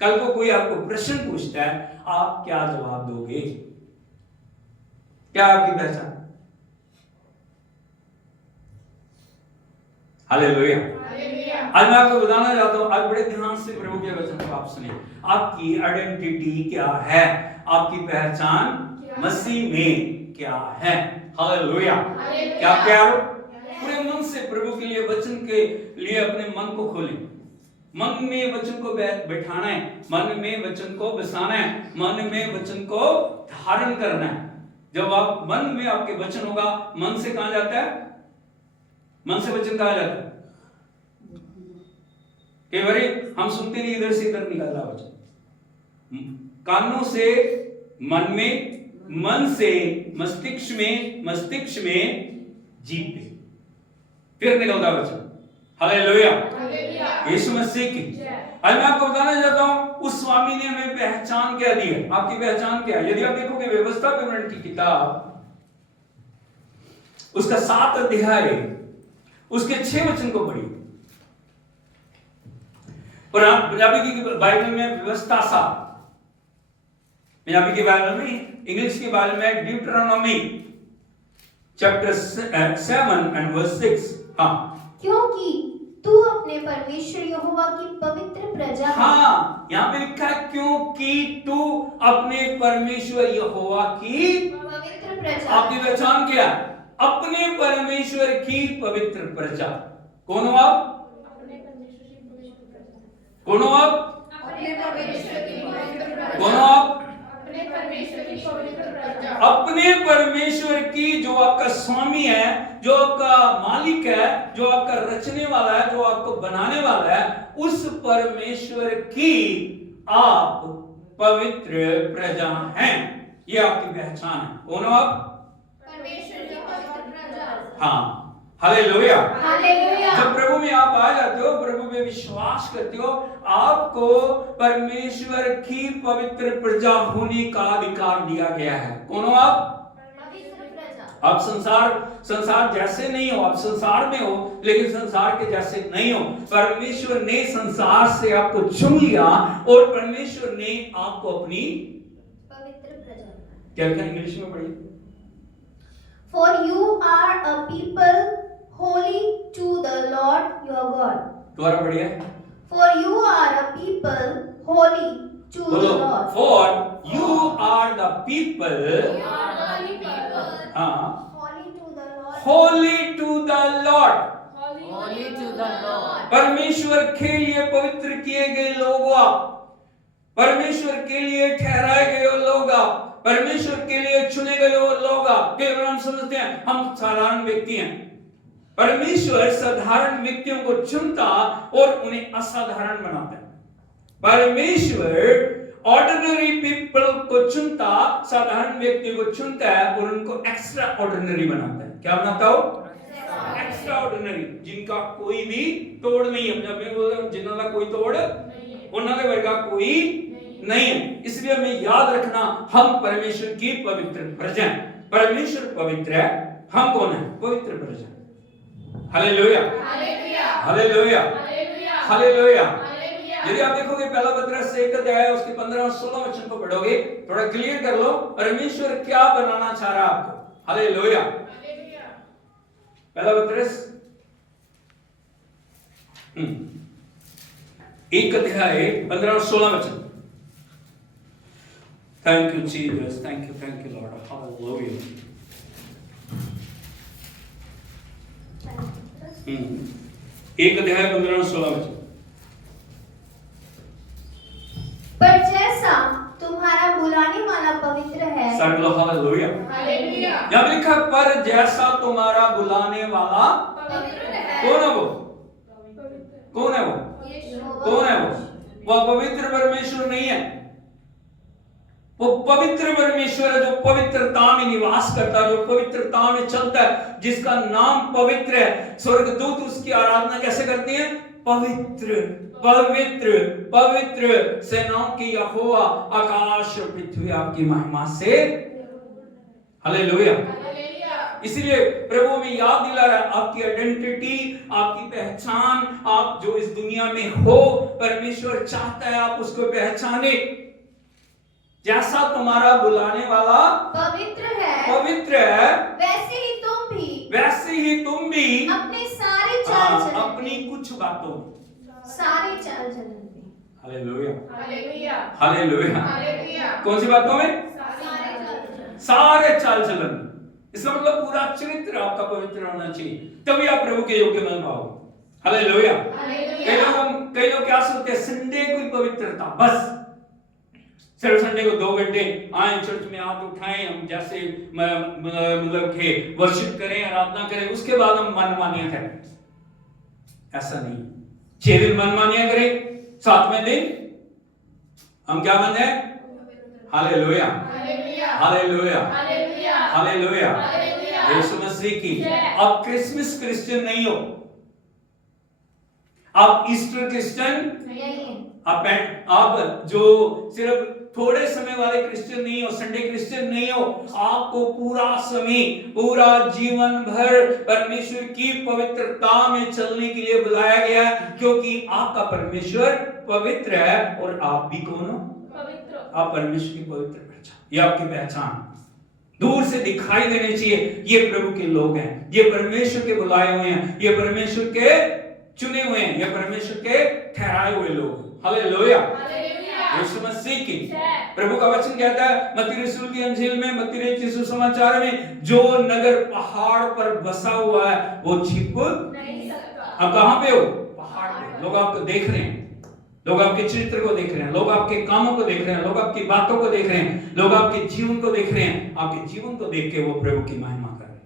कल को कोई आपको प्रश्न पूछता है, आप क्या जवाब दोगे? क्या आपकी पहचान? हालेलुया। हालेलुया। आज मैं आपको बताना चाहता हूं, आज बड़े ध्यान से प्रभु के वचन को आप सुनिए। आपकी आइडेंटिटी क्या है? आपकी पहचान मसीह में क्या है? हालेलुया। क्या प्यार हो? पूरे मन से प्रभु के लिए, वचन के लिए अपने मन को खोलें। मन में वचन को बैठाना है, मन में वचन को बसाना है, मन में वचन को धारण करना है। जब आप मन में आपके वचन होगा, मन से कहां जाता है? मन से वचन कहां जाता है? कई बार हम सुनते नहीं, इधर से इधर निकल रहा वचन, कानों से मन में, मन से मस्तिष्क में, मस्तिष्क में जीभ पे, फिर निकलता वचन। हालेलुया, यीशु मसीह की। आज मैं आपको बताना चाहता हूं, उस स्वामी ने हमें पहचान क्या दी है। आपकी पहचान क्या है? यदि आप देखोगे व्यवस्था विवरण की किताब, उसका 7 अध्याय, उसके 6 वचन को पढ़िए। और आप पंजाबी की बाइबल में व्यवस्था सा, पंजाबी की बाइबल में, इंग्लिश की बाइबल में ड्यूटरोनॉमी चैप्टर 7 एंड वर्स 6। हाँ, क्योंकि तू अपने परमेश्वर यहोवा की पवित्र प्रजा है। हाँ, यहाँ पे लिखा है क्योंकि तू अपने परमेश्वर यहोवा की पवित्र प्रजा। आपकी पहचान क्या? अपने परमेश्वर की पवित्र प्रजा। कौन हो आप? कौन हो आप? अपने परमेश्वर की पवित्र प्रजा। कौन हो आप? अपने परमेश्वर की पवित्र प्रजा। अपने परमेश्वर की, जो आपका स्वामी है, जो आपका मालिक है, जो आपका रचने वाला है, जो आपको बनाने वाला है, उस परमेश्वर की आप पवित्र प्रजा हैं। ये आपकी पहचान है। कौन हो आप? परमेश्वर की पवित्र प्रजा। हाँ, हालेलुया। हालेलुया। जब प्रभु में आप आ जाते हो, प्रभु में विश्वास करते हो, आपको परमेश्वर की पवित्र प्रजा होने का अधिकार दिया गया है। कौन हो आप? पवित्र प्रजा। आप संसार जैसे नहीं हो, आप संसार में हो लेकिन संसार के जैसे नहीं हो। परमेश्वर ने संसार से आपको चुन लिया और परमेश्वर ने आपको अपनी पवित्र प्रजा। क्या लिखा इंग्लिश में पढ़िए। For you are a people holy to the Lord your God. दोबारा पढ़िए। For you are a people holy to the बोलो, Lord. for you are the people, Holy people. हाँ, Holy to the Lord. holy to the Lord, Holy to the Lord. परमेश्वर के लिए पवित्र किए गए लोग हो आप, परमेश्वर के लिए ठहराए गए लोग आप, परमेश्वर के लिए चुने गए लोग आप। कई बार हम समझते हैं हम साधारण व्यक्ति हैं, परमेश्वर साधारण व्यक्तियों को चुनता और उन्हें असाधारण बनाता है। परमेश्वर ऑर्डिनरी पीपल को चुनता, साधारण व्यक्तियों को चुनता है और उनको एक्स्ट्रा ऑर्डिनरी बनाता है। क्या बनाता हो? एक्स्ट्रा ऑर्डिनरी, जिनका कोई भी तोड़ नहीं है। पंजाबी में बोलते हैं जिन्हों का कोई तोड़, उन्होंने वर्गा कोई नहीं है। इसलिए हमें याद रखना, हम परमेश्वर की पवित्र प्रजा हैं। परमेश्वर पवित्र है, हम कौन है? पवित्र प्रजा। Hallelujah, hallelujah, hallelujah, hallelujah, hallelujah. Hallelujah. यदि आप देखोगे पहला पत्रस 1 अध्याय उसके 15 और 16 वचन को पढ़ोगे, थोड़ा क्लियर कर लो परमेश्वर क्या बनाना चाह रहा है आपको। हालेलुया। पहला पत्रस 1 अध्याय 15 और 16 वचन। Thank you Jesus, thank you Lord, hallelujah. 1 अध्याय 15 और 16 वचन। पर जैसा तुम्हारा बुलाने वाला पवित्र है। सारे लोग हालेलुया। हालेलुया। यहाँ लिखा पर जैसा तुम्हारा बुलाने वाला पवित्र है। कौन है वो? कौन है वो? कौन है वो? वह पवित्र परमेश्वर नहीं है, वो पवित्र परमेश्वर है जो पवित्रता में निवास करता है, जो पवित्रता में चलता है, जिसका नाम पवित्र है। स्वर्गदूत उसकी आराधना कैसे करते हैं? पवित्र पवित्र पवित्र सेनाओं की यहोवा, आकाश और पृथ्वी आपकी महिमा से। हालेलुया। इसलिए प्रभु में याद दिला रहा है, आपकी आइडेंटिटी, आपकी पहचान, आप जो इस दुनिया में हो, परमेश्वर चाहता है आप उसको पहचाने। जैसा तुम्हारा बुलाने वाला पवित्र है, वैसे ही तुम भी अपने सारे चाल चलन अपनी कुछ बातों में, सारे चाल चलन में। Hallelujah, hallelujah, hallelujah. हालेलुया। कौन सी बातों में? सारे चाल चलन। सारे चाल चलन। इसका मतलब पूरा चरित्र आपका पवित्र होना चाहिए, तभी आप प्रभु के योग्य बन पाओगे। हालेलुया। हालेलुया। कई लोग क्या सोचते हैं? संडे की पवित्रता, बस सिर्फ संडे को 2 घंटे आए चर्च में हाथ उठाएं, हम जैसे मतलब के वर्शिप करें, आराधना करें, उसके बाद हम मनमानियां करें। ऐसा नहीं। 6 दिन मनमानियां करें, 7वें दिन हम क्या माने? हालेलुया, हालेलुया, हालेलुया, यीशु मसीह की। आप क्रिसमस क्रिश्चियन नहीं हो, आप ईस्टर क्रिश्चियन नहीं, आप जो सिर्फ थोड़े समय वाले क्रिश्चियन नहीं हो, संडे क्रिश्चियन नहीं हो। आपको पूरा समय, पूरा जीवन भर परमेश्वर की पवित्रता में चलने के लिए बुलाया गया, क्योंकि आपका परमेश्वर पवित्र है और आप भी कौन हो? पवित्र। आप परमेश्वर की पवित्र पहचान, ये आपकी पहचान दूर से दिखाई देनी चाहिए। ये प्रभु के लोग हैं, ये परमेश्वर के बुलाए हुए हैं, ये परमेश्वर के चुने हुए हैं, ये परमेश्वर के ठहराए हुए लोग। हालेलुया, यीशु मसीह की। प्रभु का वचन कहता है मत्ती रसूल की अंजील में, मत्ती रचित सुसमाचार में, जो नगर पहाड़ पर बसा हुआ है वो छिप नहीं सकता। अब कहां पे हो? पहाड़ पे। लोग आपको देख रहे हैं, लोग आपके चरित्र को देख रहे हैं, लोग आपके कामों को देख रहे हैं, लोग आपकी बातों को देख रहे हैं, लोग आपके जीवन को देख रहे हैं। आपके जीवन को देख के वो प्रभु की महिमा कर रहे हैं।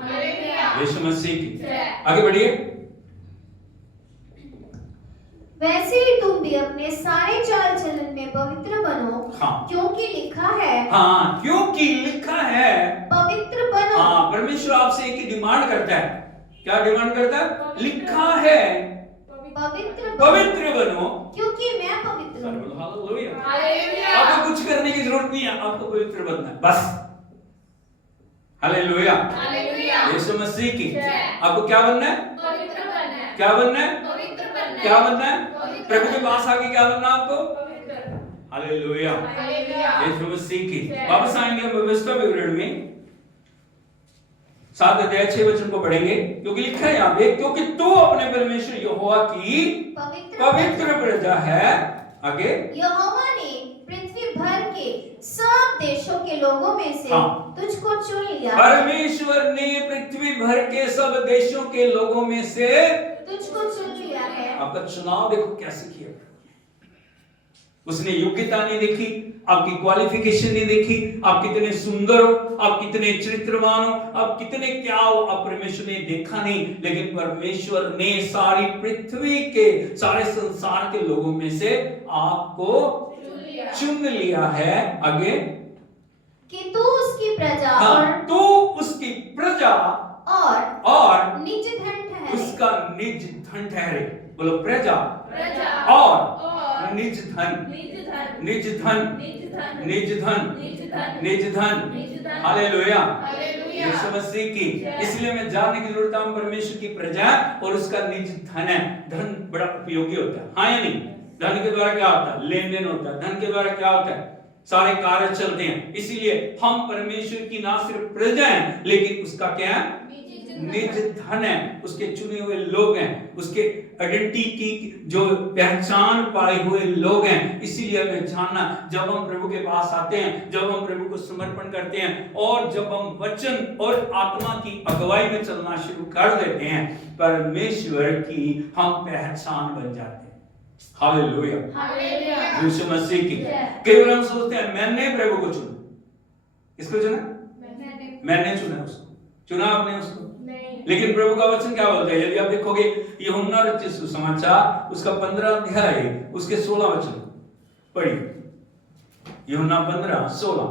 हालेलुया, यीशु मसीह की। आगे बढ़िए। वैसे ही तुम भी अपने सारे चाल चलन में पवित्र बनो, हाँ, क्योंकि लिखा है। हाँ, क्योंकि लिखा है। पवित्र बनो। हाँ, परमेश्वर आपसे एक ही डिमांड करता है। क्या डिमांड करता है? लिखा है पवित्र पवित्र बनो, क्योंकि मैं पवित्र हूँ। हालेलुया। आपको कुछ करने की जरूरत नहीं है, आपको पवित्र बनना है बस। हालेलुया, यीशु मसीह की। आपको क्या बनना है? पवित्र बनना है। क्या बनना है? पवित्र बनना है। क्या बनना है? प्रभु के पास आके क्या बनना है आपको? पवित्र। Hallelujah, hallelujah. यीशु मसीह की। वापस आएंगे हम व्यवस्था विवरण में, 7 अध्याय 6 वचन को पढ़ेंगे। क्योंकि लिखा है यहाँ पे, क्योंकि तू अपने परमेश्वर यहोवा की पवित्र प्रजा है। आगे, यहोवा ने पृथ्वी भर के सब देशों के लोगों में से हाँ, तुझको चुन लिया। परमेश्वर ने पृथ्वी भर के सब देशों के लोगों में से तुझको चुन लिया है। आपका चुनाव देखो कैसे किया। उसने योग्यता नहीं देखी, आपकी क्वालिफिकेशन नहीं देखी, आप कितने सुंदर हो, आप कितने चरित्रवान हो, आप कितने क्या हो, आप परमेश्वर ने देखा नहीं। लेकिन परमेश्वर ने सारी पृथ्वी के, सारे संसार के लोगों में से आपको चुन लिया है। आगे, कि तू उसकी प्रजा हाँ, तू उसकी प्रजा और निज धन ठहरे। उसका निज धन ठहरे। बोलो, प्रजा प्रजा और निज धन, निज धन, निज धन, निज धन, निज धन, निज धन, निज धन। निज धन। Hallelujah, hallelujah. यीशु मसीह की। इसलिए मैं जानने की जरूरत है, हम परमेश्वर की प्रजा और उसका निज धन है। धन बड़ा उपयोगी होता है, हाँ या नहीं? धन के द्वारा क्या होता है? लेन देन होता है। धन के द्वारा क्या होता है? सारे कार्य चलते हैं। इसीलिए हम परमेश्वर की ना सिर्फ प्रजा हैं, लेकिन उसका क्या है? निज धन है। उसके चुने हुए लोग हैं, उसके आइडेंटिटी की जो पहचान पाए हुए लोग हैं। इसीलिए हमें जानना, जब हम प्रभु के पास आते हैं, जब हम प्रभु को समर्पण करते हैं और जब हम वचन और आत्मा की अगुवाई में चलना शुरू कर देते हैं, परमेश्वर की हम पहचान बन जाते हैं। हालेलुया, यीशु मसीह की। कई बार हम सोचते हैं मैंने प्रभु को चुना। किसको चुना? मैंने चुना उसको। चुना आपने उसको? लेकिन प्रभु का वचन क्या बोलता है? यदि आप देखोगे यूहन्ना रचित सुसमाचार उसका 15 अध्याय उसके 16 वचन पढ़िए। यूहन्ना 15:16।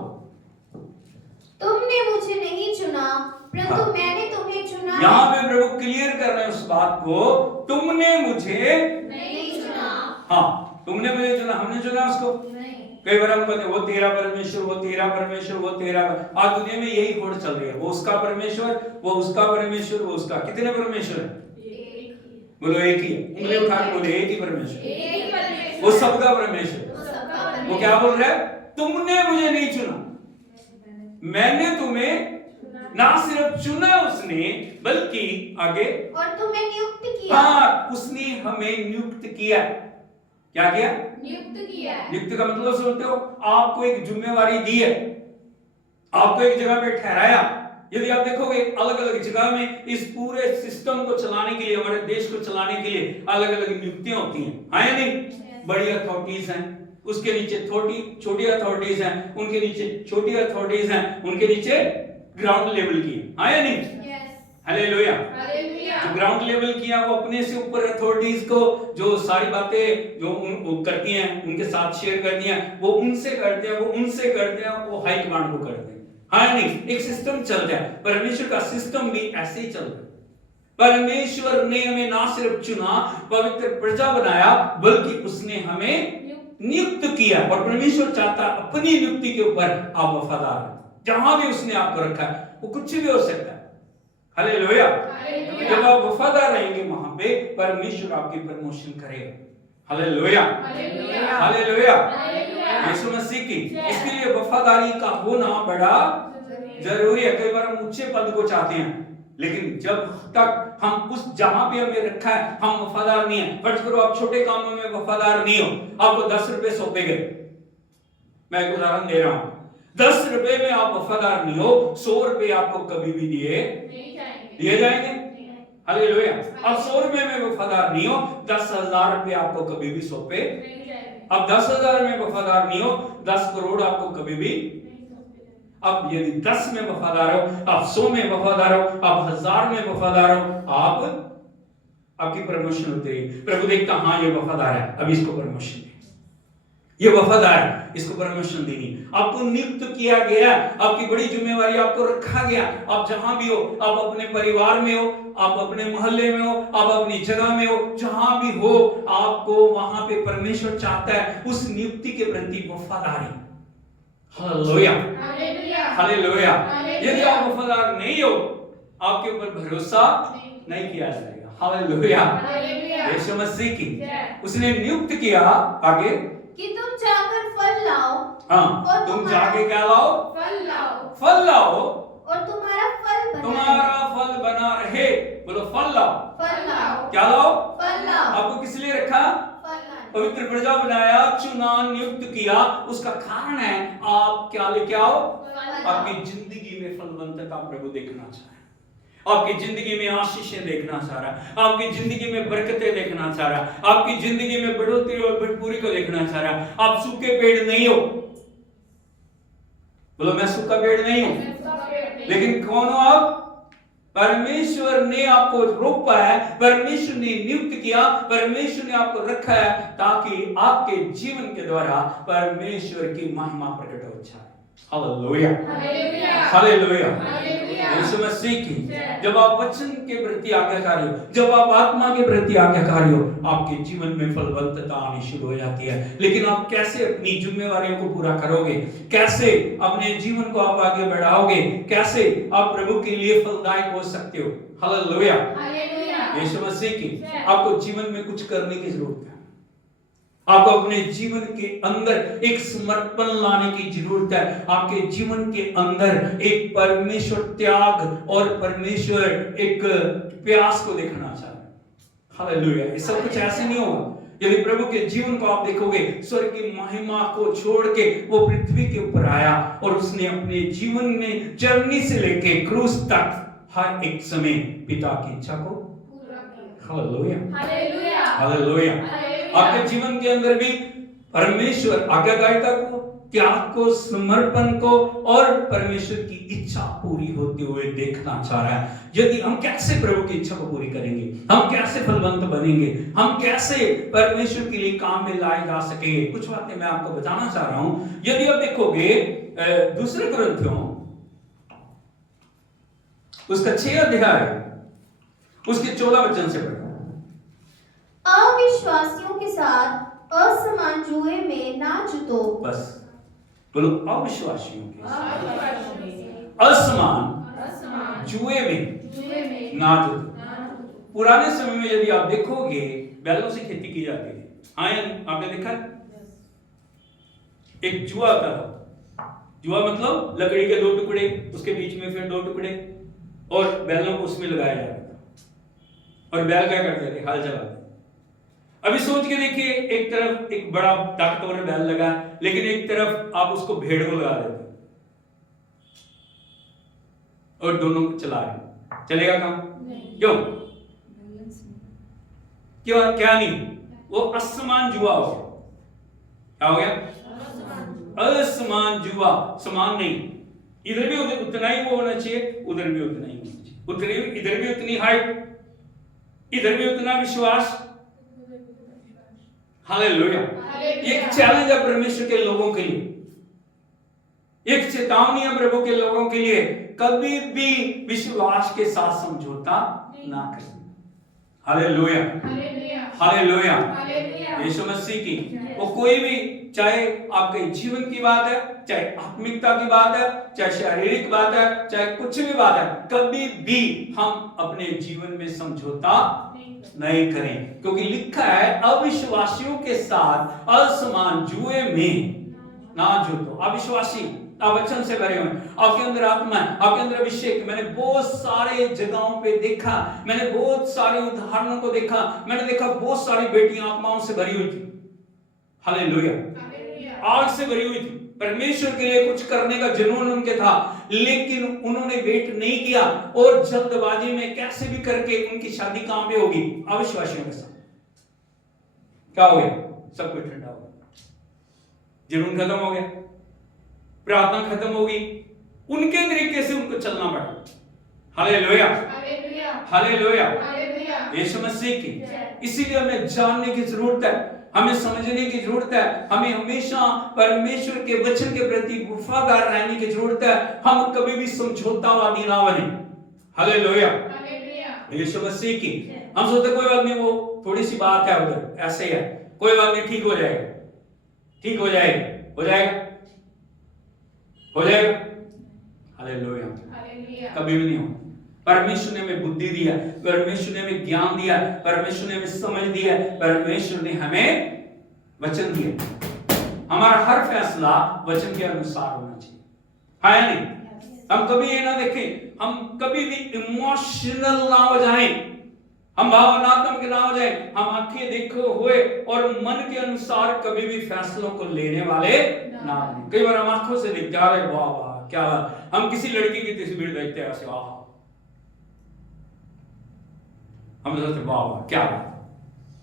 तुमने मुझे नहीं चुना, परंतु हाँ, मैंने तुम्हें चुना। यहाँ पे प्रभु क्लियर कर रहे हैं उस बात को, तुमने मुझे नहीं चुना। हाँ, तुमने मुझे चुना, हमने चुना उसको। कई बार हम कहते हैं वो तेरा परमेश्वर, वो तेरा परमेश्वर, वो तेरा। आज दुनिया में यही होड़ चल रही है, वो उसका परमेश्वर, वो उसका परमेश्वर, वो उसका। कितने परमेश्वर है? बोलो, एक ही। उंगली उठा के बोले, एक ही परमेश्वर, वो सबका परमेश्वर। वो क्या बोल रहा है? तुमने मुझे नहीं चुना, मैंने तुम्हें ना सिर्फ चुना उसने, बल्कि आगे और तुम्हें नियुक्त किया। हाँ, उसने हमें नियुक्त किया। क्या किया? नियुक्त किया। नियुक्त का मतलब समझते हो? आपको एक जिम्मेवारी दी है, आपको एक जगह पे ठहराया। यदि आप देखोगे अलग अलग जगह में इस पूरे सिस्टम को चलाने के लिए, हमारे देश को चलाने के लिए अलग अलग नियुक्तियां होती हैं, हाँ या नहीं? बड़ी अथॉरिटीज हैं, उसके नीचे छोटी अथॉरिटीज हैं, उनके नीचे छोटी अथॉरिटीज हैं, उनके नीचे ग्राउंड लेवल की, हाँ या नहीं? हालेलुया। जो ग्राउंड लेवल किया वो अपने से ऊपर अथॉरिटीज को जो सारी बातें जो वो करती हैं उनके साथ शेयर करती हैं, वो उनसे करते हैं, वो उनसे करते हैं, वो हाई कमांड को करते हैं, हाँ नहीं? एक सिस्टम चलता है, परमेश्वर का सिस्टम भी ऐसे ही चल रहा है। परमेश्वर ने हमें ना सिर्फ चुना, पवित्र प्रजा बनाया, बल्कि उसने हमें नियुक्त किया, और परमेश्वर चाहता अपनी नियुक्ति के ऊपर आप वफादार हैं। जहां भी उसने आपको रखा है वो कुछ भी हो सकता है। हालेलुया। जब आप वफादार रहेंगे वहां पे परमेश्वर आपकी प्रमोशन करेगा। हालेलुया, हालेलुया, यीशु मसीह की। इसके लिए वफादारी का होना बड़ा जरूरी है। कई बार हम ऊंचे पद को चाहते हैं, लेकिन जब तक हम उस जहां पे हमें रखा है हम वफादार नहीं है। फर्ज करो आप छोटे कामों में वफादार नहीं हो, आपको 10 रुपए सौंपे गए, मैं एक उदाहरण दे रहा हूं, 10 रुपए में आप वफादार नहीं हो, 100 रुपए आपको कभी भी दिए जाएंगे। हालेलुया। अब 100 रुपए में वफादार नहीं हो, 10,000 रुपए आपको कभी भी सौंपे। अब 10,000 में वफादार नहीं हो, 10 करोड़ आपको कभी भी। अब यदि 10 में वफादार हो, आप 100 में वफादार हो, आप 1000 में वफादार हो, आपकी प्रमोशन होती है। प्रभु देखता हाँ ये वफादार है, अब इसको प्रमोशन, ये वफादार है, इसको प्रमोशन देनी। आपको नियुक्त किया गया, आपकी बड़ी जिम्मेवारी, आपको रखा गया। आप जहां भी हो, आप अपने परिवार में हो, आप अपने मोहल्ले में हो, आप अपनी जगह में हो, जहां भी हो, आपको वहां पे परमेश्वर चाहता है उस नियुक्ति के प्रति वफादारी। Hallelujah, hallelujah. यदि आप वफादार नहीं हो, आपके ऊपर भरोसा नहीं किया जाएगा। हालेलुया, यीशु मसीह की। उसने नियुक्त किया आगे कि तुम जाकर फल लाओ, हाँ, और तुम जाके क्या लाओ? फल लाओ, और तुम्हारा फल बना रहे। बोलो फल लाओ, क्या लाओ? फल लाओ। आपको किस लिए रखा? पवित्र प्रजा बनाया, चुना, नियुक्त किया। उसका कारण है आप क्या लेके आओ? आपकी जिंदगी में फलवंतता प्रभु देखना चाह रहा है, आपकी जिंदगी में आशीषें देखना चाह रहा है, आपकी जिंदगी में बरकतें देखना चाह रहा है, आपकी जिंदगी में बढ़ोतरी और भरपूरी को देखना चाह रहा है। आप सूखे पेड़ नहीं हो। बोलो मैं सूखा पेड़ नहीं हूं। लेकिन कौन हो आप? परमेश्वर ने आपको रोका है, परमेश्वर ने नियुक्त किया, परमेश्वर ने आपको रखा है ताकि आपके जीवन के द्वारा परमेश्वर की महिमा प्रकट हो जाए। हालेलुया, हालेलुया, यीशु मसीह की। जब आप वचन के प्रति आज्ञाकारी हो, जब आप आत्मा के प्रति आज्ञाकारी हो, आपके जीवन में फलवंतता आनी शुरू हो जाती है। लेकिन आप कैसे अपनी जिम्मेवारियों को पूरा करोगे, कैसे अपने जीवन को आप आगे बढ़ाओगे, कैसे आप प्रभु के लिए फलदायक हो सकते हो? हालेलुया, यीशु मसीह की। आपको जीवन में कुछ करने की जरूरत है। आपको अपने जीवन के अंदर एक समर्पण लाने की जरूरत है। आपके जीवन के अंदर एक परमेश्वर त्याग और परमेश्वर एक प्यास को देखना चाहता है। हालेलुया। ये सब कुछ ऐसे नहीं होगा। यदि प्रभु के जीवन को आप देखोगे, स्वर्ग की महिमा को छोड़ के वो पृथ्वी के ऊपर आया और उसने अपने जीवन में जर्नी से लेके क्रूस तक हर एक समय पिता की इच्छा को पूरा किया। Hallelujah, hallelujah. आपके जीवन के अंदर भी परमेश्वर आज्ञाकारिता को, त्याग को, समर्पण को और परमेश्वर की इच्छा पूरी होते हुए देखना चाह रहा है। यदि हम कैसे प्रभु की इच्छा को पूरी करेंगे, हम कैसे फलवंत बनेंगे, हम कैसे परमेश्वर के लिए काम में लाए जा सकेंगे, कुछ बातें मैं आपको बताना चाह रहा हूं। यदि आप देखोगे दूसरे कुरिन्थियों उसका 6 अध्याय उसके 14 वचन से पढ़ो। अविश्वासियों के साथ असमान जुए में ना जुतो। बस बोलो अविश्वासियों के साथ असमान जुए में ना जुतो। पुराने समय में यदि आप देखोगे बैलों से खेती की जाती थी, हाँ आपने देखा है? एक जुआ होता था। जुआ मतलब लकड़ी के 2 टुकड़े, उसके बीच में फिर 2 टुकड़े और बैलों को उसमें लगाया जाता था। और बैल क्या करते थे? हल चलाते। अभी सोच के देखिए, एक तरफ एक बड़ा ताकतवर बैल लगा, लेकिन एक तरफ आप उसको भेड़ को लगा देते और दोनों को चला रहे, चलेगा काम? क्यों? क्यों? क्या नहीं? वो असमान जुआ हो। क्या हो गया? असमान जुआ, समान नहीं, इधर भी उतना ही वो होना चाहिए, उधर भी उतना ही होना चाहिए, उतनी इधर भी उतनी हाइट, इधर भी उतना विश्वास। हालेलुया। एक चैलेंज है परमेश्वर के लोगों के लिए, एक चेतावनी है प्रभु के लोगों के लिए, कभी भी विश्वास के साथ समझौता ना करें। हालेलुया, हालेलुया, यीशु मसीह की वो कोई भी, चाहे आपके जीवन की बात है, चाहे आत्मिकता की बात है, चाहे शारीरिक बात है, चाहे कुछ भी बात है, कभी भी हम अपने जीवन में समझौता नहीं करें, क्योंकि लिखा है अविश्वासियों के साथ असमान जुए में ना जुटो। अविश्वासी, आप वचन से भरे हुए, आपके अंदर आत्मा है, आपके अंदर अभिषेक। मैंने बहुत सारे जगहों पे देखा, मैंने बहुत सारे उदाहरणों को देखा, मैंने देखा बहुत सारी बेटियां आत्माओं से भरी हुई थी। हालेलुया, आग से भरी हुई थी, परमेश्वर के लिए कुछ करने का जुनून उनके था, लेकिन उन्होंने वेट नहीं किया और जल्दबाजी में कैसे भी करके उनकी शादी कहां पे होगी? अविश्वासियों के साथ। क्या हो गया? सब कुछ ठंडा हो गया, जुनून खत्म हो गया, प्रार्थना खत्म हो गई, उनके तरीके से उनको चलना पड़ा। हालेलुया, हालेलुया, यीशु मसीह की। इसीलिए हमें जानने की जरूरत है, हमें समझने की जरूरत है, हमें हमेशा परमेश्वर के वचन के प्रति वफादार रहने की जरूरत है। हम कभी भी समझौतावादी ना बने। हालेलुया, यीशु मसीह की। हम सोचते कोई बात नहीं, वो थोड़ी सी बात है, उधर ऐसे ही है, कोई बात नहीं, ठीक हो जाएगा, ठीक हो जाएगा, हो जाएगा, हो जाएगा। हालेलुया, कभी भी नहीं हो। परमेश्वर ने हमें बुद्धि दिया, परमेश्वर ने हमें ज्ञान दिया, परमेश्वर ने हमें समझ दिया, परमेश्वर ने हमें वचन दिया। हमारा हर फैसला वचन के अनुसार होना चाहिए, है या नहीं? हम कभी ये ना देखें, हम कभी भी इमोशनल ना हो जाएं, हम भावनात्मक ना हो जाएं, हम आंखें देखे हुए और मन के अनुसार कभी भी फैसलों को लेने वाले ना बने। कई बार हम आंखों से देखते हैं, वाह वाह क्या, हम किसी लड़की की तस्वीर देखते हैं ऐसे, वाह, हम सोचते वाह वाह क्या,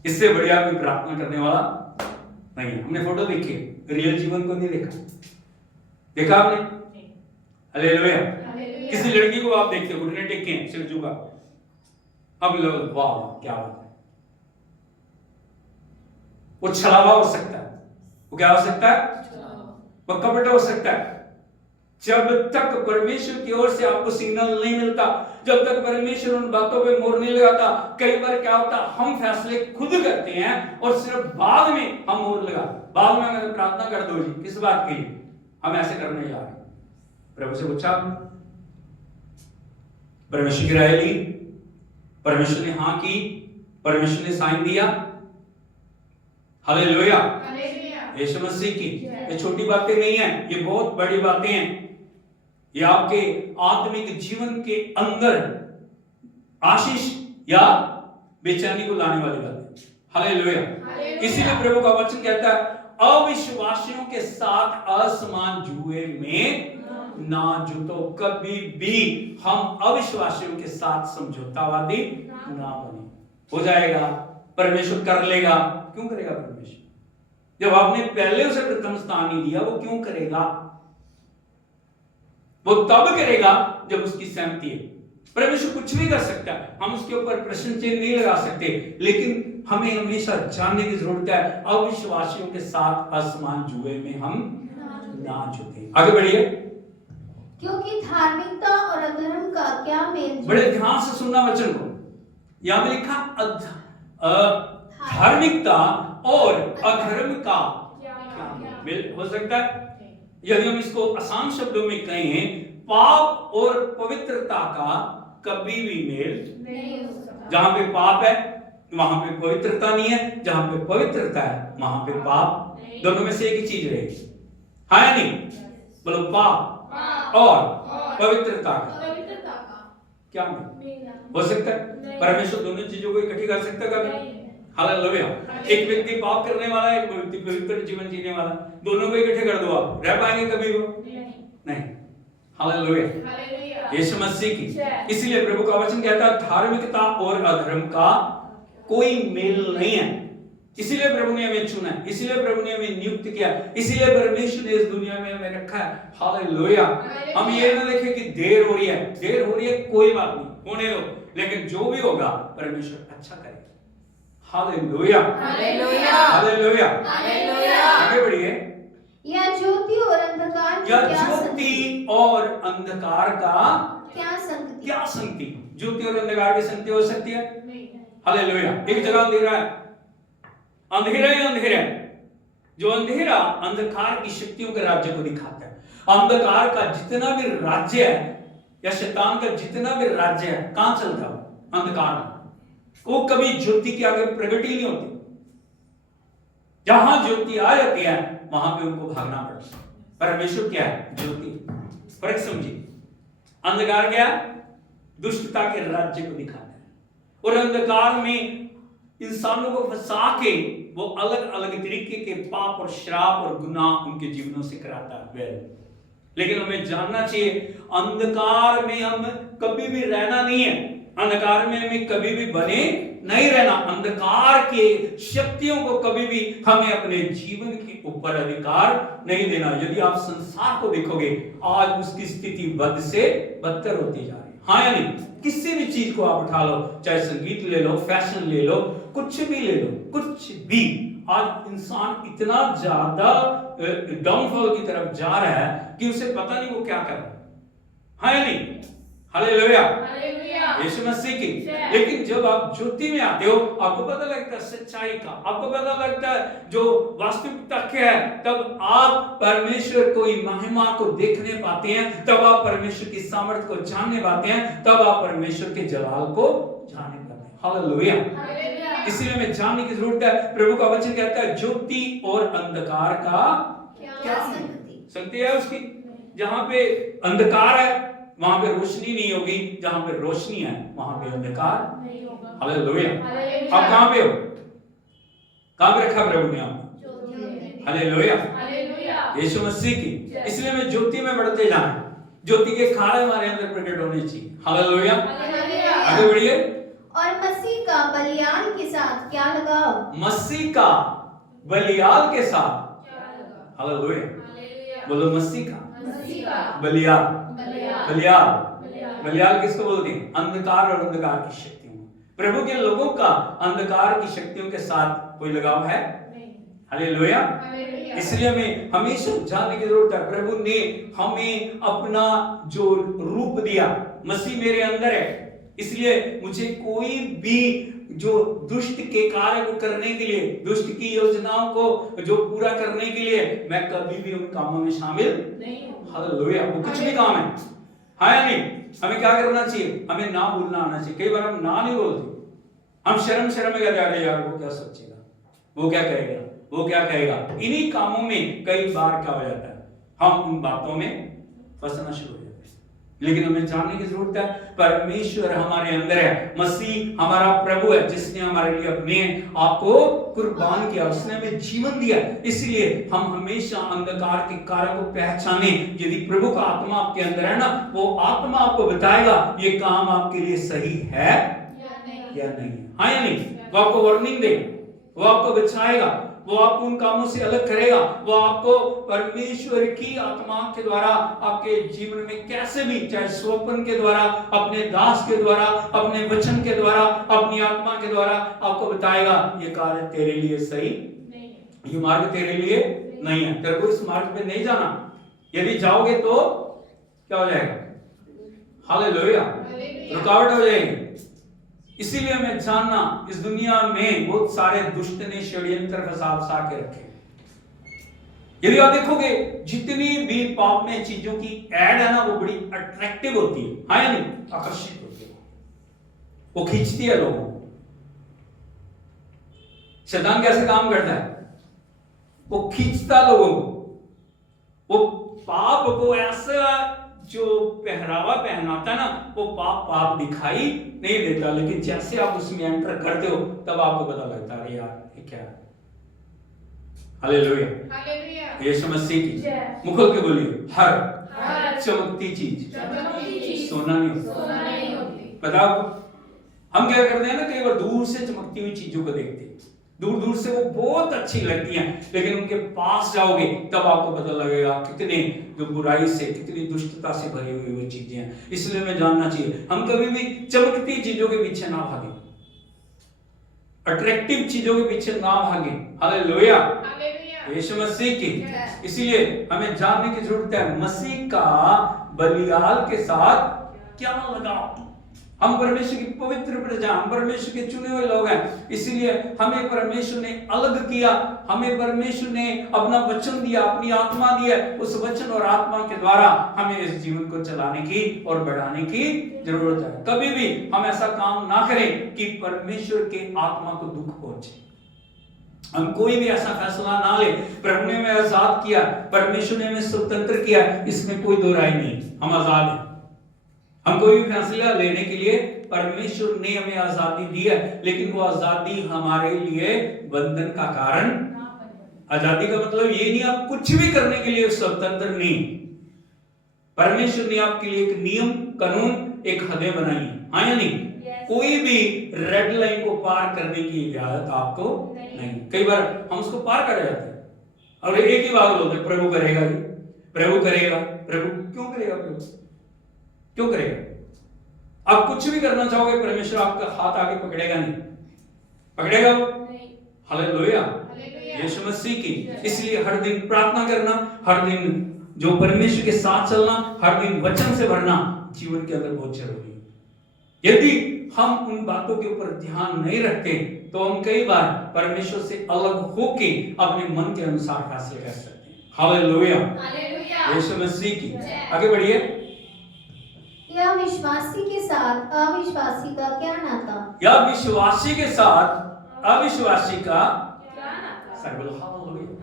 इससे बढ़िया कोई प्रार्थना करने वाला नहीं है। हमने फोटो देखी, रियल जीवन को नहीं देखा, देखा आपने? हालेलुया। किसी लड़की को आप देखते हो, घुटने टेके हैं, सिर झुका, अब लोग वाह क्या बात है। वो छलावा हो सकता है, वो क्या हो सकता है? वो कपट हो सकता है। जब तक परमेश्वर की ओर से आपको सिग्नल नहीं मिलता, जब तक परमेश्वर उन बातों पे मोहर नहीं लगाता, कई बार क्या होता, हम फैसले खुद करते हैं और सिर्फ बाद में हम मोहर लगाते, बाद में हमें प्रार्थना कर दो जी, किस बात के लिए हम ऐसे करने जा रहे हैं? प्रभु से पूछा, परमेश्वर की राय ली, परमेश्वर ने हाँ की, परमेश्वर ने साइन दिया। हालेलुया, यीशु मसीह की। ये छोटी बातें नहीं है, ये बहुत बड़ी बातें हैं। ये आपके आत्मिक जीवन के अंदर आशीष या बेचैनी को लाने वाली बात है। हालेलुया। इसीलिए प्रभु का वचन कहता है, अविश्वासियों के साथ असमान जुए में ना जुटो। कभी भी हम अविश्वासियों के साथ समझौतावादी ना बने। हो जाएगा, परमेश्वर कर लेगा। क्यों करेगा परमेश्वर? जब आपने पहले उसे प्रथम स्थान नहीं दिया, वो क्यों करेगा? वो तब करेगा जब उसकी सहमति है। परमेश्वर कुछ भी कर सकता है, हम उसके ऊपर प्रश्न चिन्ह नहीं लगा सकते, लेकिन हमें हमेशा जानने की जरूरत है, अविश्वासियों के साथ असमान जुए में हम ना जुटे। आगे बढ़िए। क्योंकि धार्मिकता और अधर्म का क्या मेल? बड़े ध्यान से सुनना वचन को। यहां पे लिखा धार्मिकता और अधर्म का क्या मेल हो सकता है? यदि हम इसको आसान शब्दों में कहें, पाप और पवित्रता का कभी भी मेल नहीं हो सकता। जहां पे पाप है वहां पे पवित्रता नहीं है, जहां पे पवित्रता है वहां पे पाप, दोनों में से एक ही चीज रहेगी। हाँ या नहीं? बोलो, पाप और पवित्रता का क्या मेल हो सकता है? परमेश्वर दोनों चीजों को इकट्ठी कर सकता है कभी? हालेलुया। एक व्यक्ति पाप करने वाला है, एक व्यक्ति पवित्र जीवन जीने वाला, दोनों को इकट्ठे कर दो, आप रह पाएंगे कभी? वो नहीं। हालेलुया, यीशु मसीह की। इसीलिए प्रभु का वचन कहता है, धार्मिकता और अधर्म का कोई मेल नहीं है। इसीलिए प्रभु ने हमें चुना है, इसीलिए प्रभु ने हमें नियुक्त किया, इसीलिए परमेश्वर ने इस दुनिया में हमें रखा है। हालेलुया। हम ये ना देखें कि देर हो रही है, कोई बात नहीं, होने दो, लेकिन जो भी होगा परमेश्वर अच्छा करेगा। Hallelujah, hallelujah, hallelujah, hallelujah. आगे बढ़िए। या ज्योति और अंधकार की या क्या ज्योति संगति? और अंधकार का क्या संगति? क्या संगति? ज्योति और अंधकार की संगति हो सकती है? नहीं। हालेलुया। एक जगह अंधेरा है, अंधेरा ही अंधेरा है। जो अंधेरा अंधकार की शक्तियों के राज्य को दिखाता है। अंधकार का जितना भी राज्य है या शैतान का जितना भी राज्य है, कहां चलता है? अंधकार में। वो कभी ज्योति के आगे प्रकट ही नहीं होती। जहां ज्योति आ जाती है वहां पे उनको भागना पड़ता है। परमेश्वर क्या है? ज्योति। फर्क समझिए, अंधकार क्या? दुष्टता के राज्य को दिखाता है, और अंधकार में इंसानों को फंसा के वो अलग अलग तरीके के पाप और श्राप और गुनाह उनके जीवनों से कराता है। लेकिन हमें जानना चाहिए, अंधकार में हम कभी भी रहना नहीं है, अंधकार में हमें कभी भी बने नहीं रहना। अंधकार के शक्तियों को कभी भी हमें अपने जीवन के ऊपर अधिकार नहीं देना। यदि आप संसार को देखोगे, आज उसकी स्थिति बद से बदतर होती जा रही है। हाँ या नहीं? किसी भी चीज को आप उठा लो, चाहे संगीत ले लो, फैशन ले लो, कुछ भी ले लो, कुछ भी। आज इंसान इतना ज्यादा डाउनफॉल की तरफ जा रहा है कि उसे पता नहीं वो क्या कर रहा है। हाँ या नहीं? Hallelujah, hallelujah. यीशु मसीह की। लेकिन जब आप ज्योति में आते हो, आपको पता लगता है सच्चाई का, आपको पता लगता है जो वास्तविकता क्या है, तब आप परमेश्वर की महिमा को देखने पाते हैं, तब आप परमेश्वर की सामर्थ को जानने पाते हैं, तब आप परमेश्वर के जलाल को जानने पाते हैं। हालेलुया। हालेलुया। इसलिए हमें जानने की जरूरत है। प्रभु का वचन कहता है ज्योति और अंधकार का क्या संगति? संगति है उसकी। जहां पे अंधकार है वहां पे रोशनी नहीं होगी, जहां पे रोशनी है वहां पे अंधकार नहीं होगा। हालेलुया। हालेलुया। आप कहां पे हो? कहां पे रखा प्रभु ने आपको? Hallelujah, hallelujah. यीशु मसीह की। इसलिए हमें ज्योति में बढ़ते जाना है। ज्योति के खाड़े हमारे अंदर प्रकट होने चाहिए। Hallelujah, hallelujah. आगे बढ़िए। और मसीह का बलियान के साथ क्या लगाव? मसीह का बलियाल के साथ। क्या लगा? Hallelujah, hallelujah. बोलो मसीह का मसीह का बलियाल। बलियाल। बलियाल, बलियाल। बलियाल किसको बोलते हैं? अंधकार और अंधकार की शक्तियों। प्रभु के लोगों का अंधकार की शक्तियों के साथ कोई लगाव है? नहीं। हालेलुया। हालेलुया। इसलिए हमें हमेशा जानने की जरूरत है, प्रभु ने हमें अपना जो रूप दिया, मसीह मेरे अंदर है, इसलिए मुझे कोई भी जो दुष्ट के कार्य को करने के लिए, दुष्ट की योजनाओं को जो पूरा करने के लिए, मैं कभी भी उन कामों में शामिल नहीं हूँ। हालेलुया। वो कुछ भी काम है, हाँ या नहीं? हमें क्या करना चाहिए? हमें ना बोलना आना चाहिए। कई बार हम ना नहीं बोलते, हम शर्म में कहते हैं, अरे यार वो क्या सोचेगा, वो क्या कहेगा, वो क्या कहेगा। इन्हीं कामों में कई बार क्या हो जाता है, हम उन बातों में फंसना शुरू हो जाते हैं। लेकिन हमें जानने की जरूरत है, परमेश्वर हमारे अंदर है, मसीह हमारा प्रभु है, जिसने हमारे लिए अपने आप को कुर्बान किया, उसने हमें जीवन दिया। इसलिए हम हमेशा अंधकार के कार्यों को पहचाने। यदि प्रभु का आत्मा आपके अंदर है ना, वो आत्मा आपको बताएगा ये काम आपके लिए सही है या नहीं। हाँ या नहीं? वो आपको वार्निंग देगा, वो आपको बचाएगा, वो आपको उन कामों से अलग करेगा, वो आपको परमेश्वर की आत्मा के द्वारा आपके जीवन में कैसे भी, चाहे स्वप्न के द्वारा, अपने दास के द्वारा, अपने वचन के द्वारा, अपनी आत्मा के द्वारा आपको बताएगा ये कार्य तेरे लिए सही नहीं है। ये मार्ग तेरे लिए नहीं है, तेरे को इस मार्ग पे नहीं जाना। यदि जाओगे तो क्या हो जाएगा? हालेलुया, रुकावट हो जाएगी। इसीलिए हमें जानना, इस दुनिया में बहुत सारे दुष्ट ने षड्यंत्र फसा के रखे। यदि आप देखोगे जितनी भी पाप में चीजों की एड है ना, वो बड़ी अट्रैक्टिव होती है, हाँ या नहीं? आकर्षित होती है, वो खींचती है लोगों को। शैतान कैसे काम करता है? वो खींचता लोगों को, वो पाप को ऐसा जो पहरावा पहनाता है ना, वो पाप दिखाई नहीं देता, लेकिन जैसे आप उसमें एंटर करते हो तब आपको पता लगता है, यार ये क्या है। Hallelujah, hallelujah. यीशु मसीह की। जय। मुखल के बोलिए, हर हर चमकती चीज सोना नहीं होती। सोना नहीं होती। पता आपको? हम क्या करते हैं ना, कई बार दूर से चमकती हुई चीजों को देखते हैं, दूर दूर से वो बहुत अच्छी लगती हैं, लेकिन उनके पास जाओगे तब आपको पता लगेगा कितने जो बुराई से, कितनी दुष्टता से भरी हुई वो चीजें हैं। इसलिए हमें जानना चाहिए, हम कभी भी चमकती चीजों के पीछे ना भागे, अट्रैक्टिव चीजों के पीछे ना भागे। हालेलुया, यीशु मसीह की। इसीलिए हमें जानने की जरूरत है मसीह का बलियाल के साथ क्या लगाव। हम परमेश्वर की पवित्र प्रजा, हम परमेश्वर के चुने हुए लोग हैं, इसीलिए हमें परमेश्वर ने अलग किया, हमें परमेश्वर ने अपना वचन दिया, अपनी आत्मा दिया। उस वचन और आत्मा के द्वारा हमें इस जीवन को चलाने की और बढ़ाने की जरूरत है। कभी भी हम ऐसा काम ना करें कि परमेश्वर के आत्मा को दुख पहुंचे। हम कोई भी ऐसा फैसला ना ले। प्रभु ने हमें आजाद किया, परमेश्वर ने हमें स्वतंत्र किया, इसमें कोई दो राय नहीं, हम आजाद हैं। हम कोई भी फैसला लेने के लिए परमेश्वर ने हमें आजादी दी है, लेकिन वो आजादी हमारे लिए बंधन का कारण। आजादी का मतलब ये नहीं आप कुछ भी करने के लिए स्वतंत्र नहीं। परमेश्वर ने आपके लिए एक नियम, कानून, एक हदें बनाई है, हाँ या नहीं? कोई भी रेड लाइन को पार करने की इजाजत आपको नहीं। कई बार हम उसको पार कर जाते हैं और एक ही बात बोलते हैं, प्रभु करेगा, प्रभु करेगा। प्रभु क्यों करेगा? प्रभु क्यों करेगा? आप कुछ भी करना चाहोगे, परमेश्वर आपका हाथ आगे पकड़ेगा नहीं, पकड़ेगा वो? हालेलुया, यीशु मसीह की। इसलिए हर दिन प्रार्थना करना, हर दिन जो परमेश्वर के साथ चलना, हर दिन वचन से भरना जीवन के अंदर बहुत जरूरी है। यदि हम उन बातों के ऊपर ध्यान नहीं रखते तो हम कई बार परमेश्वर से अलग होके अपने मन के अनुसार फैसले कर सकते हैं। हालेलुया, यीशु मसीह की। आगे बढ़िए। या विश्वासी के साथ अविश्वासी का क्या नाता? या विश्वासी के साथ अविश्वासी का क्या नाता? सर बोलो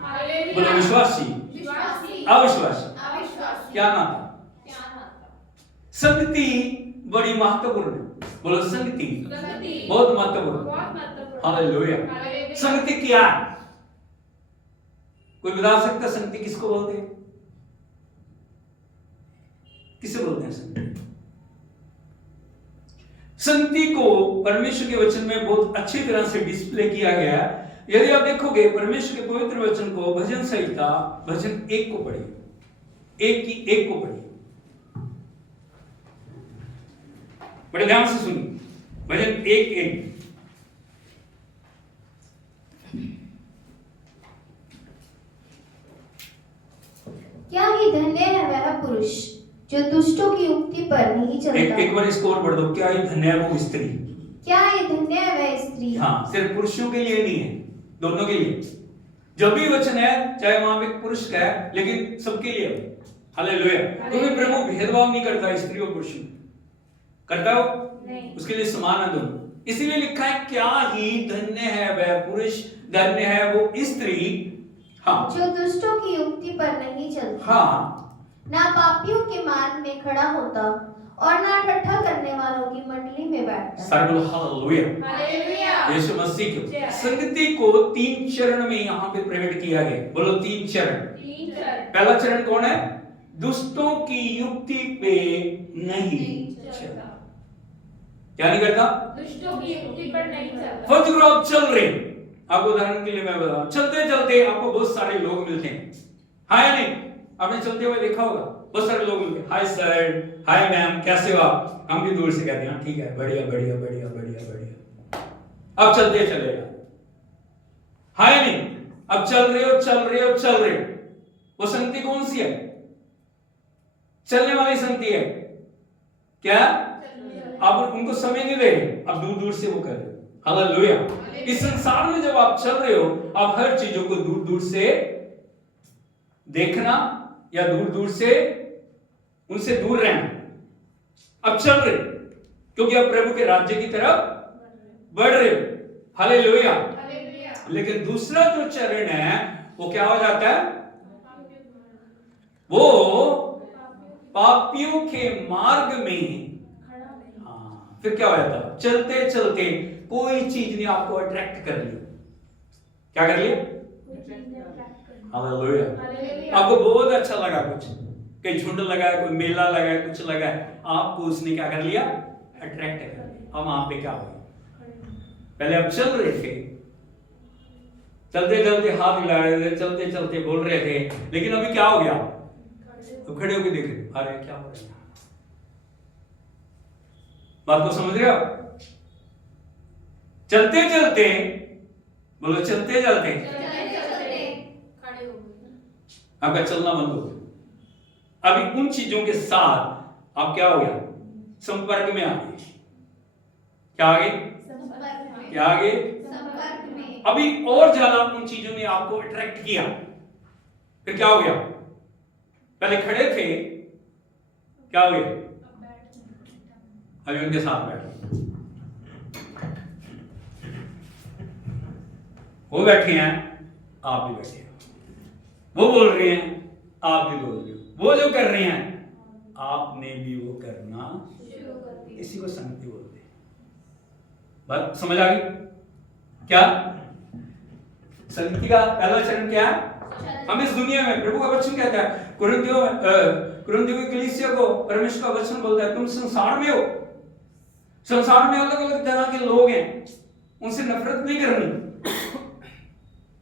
हालेलुया। बोलो विश्वासी, अविश्वासी क्या नाता? संगति बड़ी महत्वपूर्ण है। बोलो संगति बहुत महत्वपूर्ण। हालेलुया। संगति क्या है? कोई बता सकता है संगति किसको बोलते हैं? किसे बोलते हैं संगति? संगति को परमेश्वर के वचन में बहुत अच्छी तरह से डिस्प्ले किया गया है। यदि आप देखोगे परमेश्वर के पवित्र वचन को, भजन संहिता भजन 1 को पढ़िए, 1 को पढ़िए, बड़े ध्यान से सुनिए। भजन 1:1। क्या ही धन्य है वह पुरुष जो दुष्टों की युक्ति पर नहीं चलता। एक बार इसको और पढ़ दो। क्या ही धन्य है वो स्त्री। क्या ही धन्य है वह स्त्री। हाँ, सिर्फ पुरुषों के लिए नहीं है, दोनों के लिए। जब भी वचन है, चाहे वहां पे पुरुष का है, लेकिन सबके लिए। हालेलुया। तुम्हें प्रभु भेदभाव नहीं करता स्त्री और पुरुष में, करता हो? नहीं। उसके लिए समान है दोनों। इसीलिए लिखा है क्या ही धन्य है वह पुरुष, धन्य है वो स्त्री, हाँ, जो दुष्टों की युक्ति पर नहीं चलता, हाँ, ना पापियों के मार्ग में खड़ा होता और ना ठट्ठा करने वालों की मंडली में बैठता। हालेलुया, यीशु मसीह की संगति को 3 चरण में यहाँ पे प्रकट किया गया। बोलो 3 चरण। पहला चरण कौन है? दुष्टों की युक्ति पे नहीं चलता। क्या नहीं करता? दुष्टों की युक्ति पर नहीं चलता। फर्ज करो आप चल रहे, आपको उदाहरण के लिए मैं बता, चलते चलते आपको बहुत सारे लोग मिलते हैं, हाँ या नहीं? आपने चलते हुए देखा होगा, बहुत सारे लोग मिलते हैं, हाय सर, हाय मैम, कैसे हो आप? हम भी दूर से कहते हैं ठीक है, बढ़िया बढ़िया बढ़िया बढ़िया बढ़िया। अब चलते चलेगा, हाँ या नहीं? अब चल रहे हो चल रहे हो चल रहे हो। वो संगति कौन सी है? चलने वाली संगति है। क्या? आप उनको समय नहीं दे रहे, अब दूर दूर से वो कर रहे हो। हालेलुया। इस संसार में जब आप चल रहे हो, आप हर चीजों को दूर दूर से देखना या दूर दूर से उनसे दूर रहना। अब चल रहे क्योंकि आप प्रभु के राज्य की तरफ बढ़ रहे हो। हालेलुया। लेकिन दूसरा जो चरण है वो क्या हो जाता है? वो पापियों के मार्ग में, हाँ, फिर क्या हो जाता है? चलते चलते कोई चीज ने आपको अट्रैक्ट कर लिया। क्या कर लिया? हालेलुया। आपको बहुत अच्छा लगा, कुछ कहीं झुंड लगा है, कोई मेला लगा है, कुछ लगा है, आपको उसने क्या कर लिया? अट्रैक्ट कर लिया। अब वहां पे क्या हो गया? पहले आप चल रहे थे, चलते चलते हाथ हिला रहे थे, चलते चलते बोल रहे थे, लेकिन अभी क्या हो गया? तो खड़े होकर देख रहे, अरे क्या हो रहा है? बात को समझ रहे हो? चलते चलते, बोलो चलते चलते खड़े हो गए। आपका चलना बंद हो गया। अभी उन चीजों के साथ आप क्या हो गया? संपर्क में आ गए। क्या आ गए? क्या आ गए? संपर्क में। अभी और ज्यादा उन चीजों ने आपको अट्रैक्ट किया। फिर क्या हो गया? पहले खड़े थे, क्या हो गया? अभी उनके साथ बैठे, वो बैठे हैं, आप भी बैठे हैं। वो बोल रहे हैं, आप भी बोल रहे हो। वो जो कर रहे हैं, आपने भी वो करना शुरू कर दिया। इसी को संगति बोलते हैं। बात समझ आ गई? क्या संगति का पहला चरण क्या है? हम इस दुनिया में, प्रभु का वचन कहता है कुरिन्थियों की कलीसिया को परमेश्वर का वचन बोलता है, तुम संसार में हो। संसार में अलग अलग तरह के लोग हैं, उनसे नफरत नहीं करनी,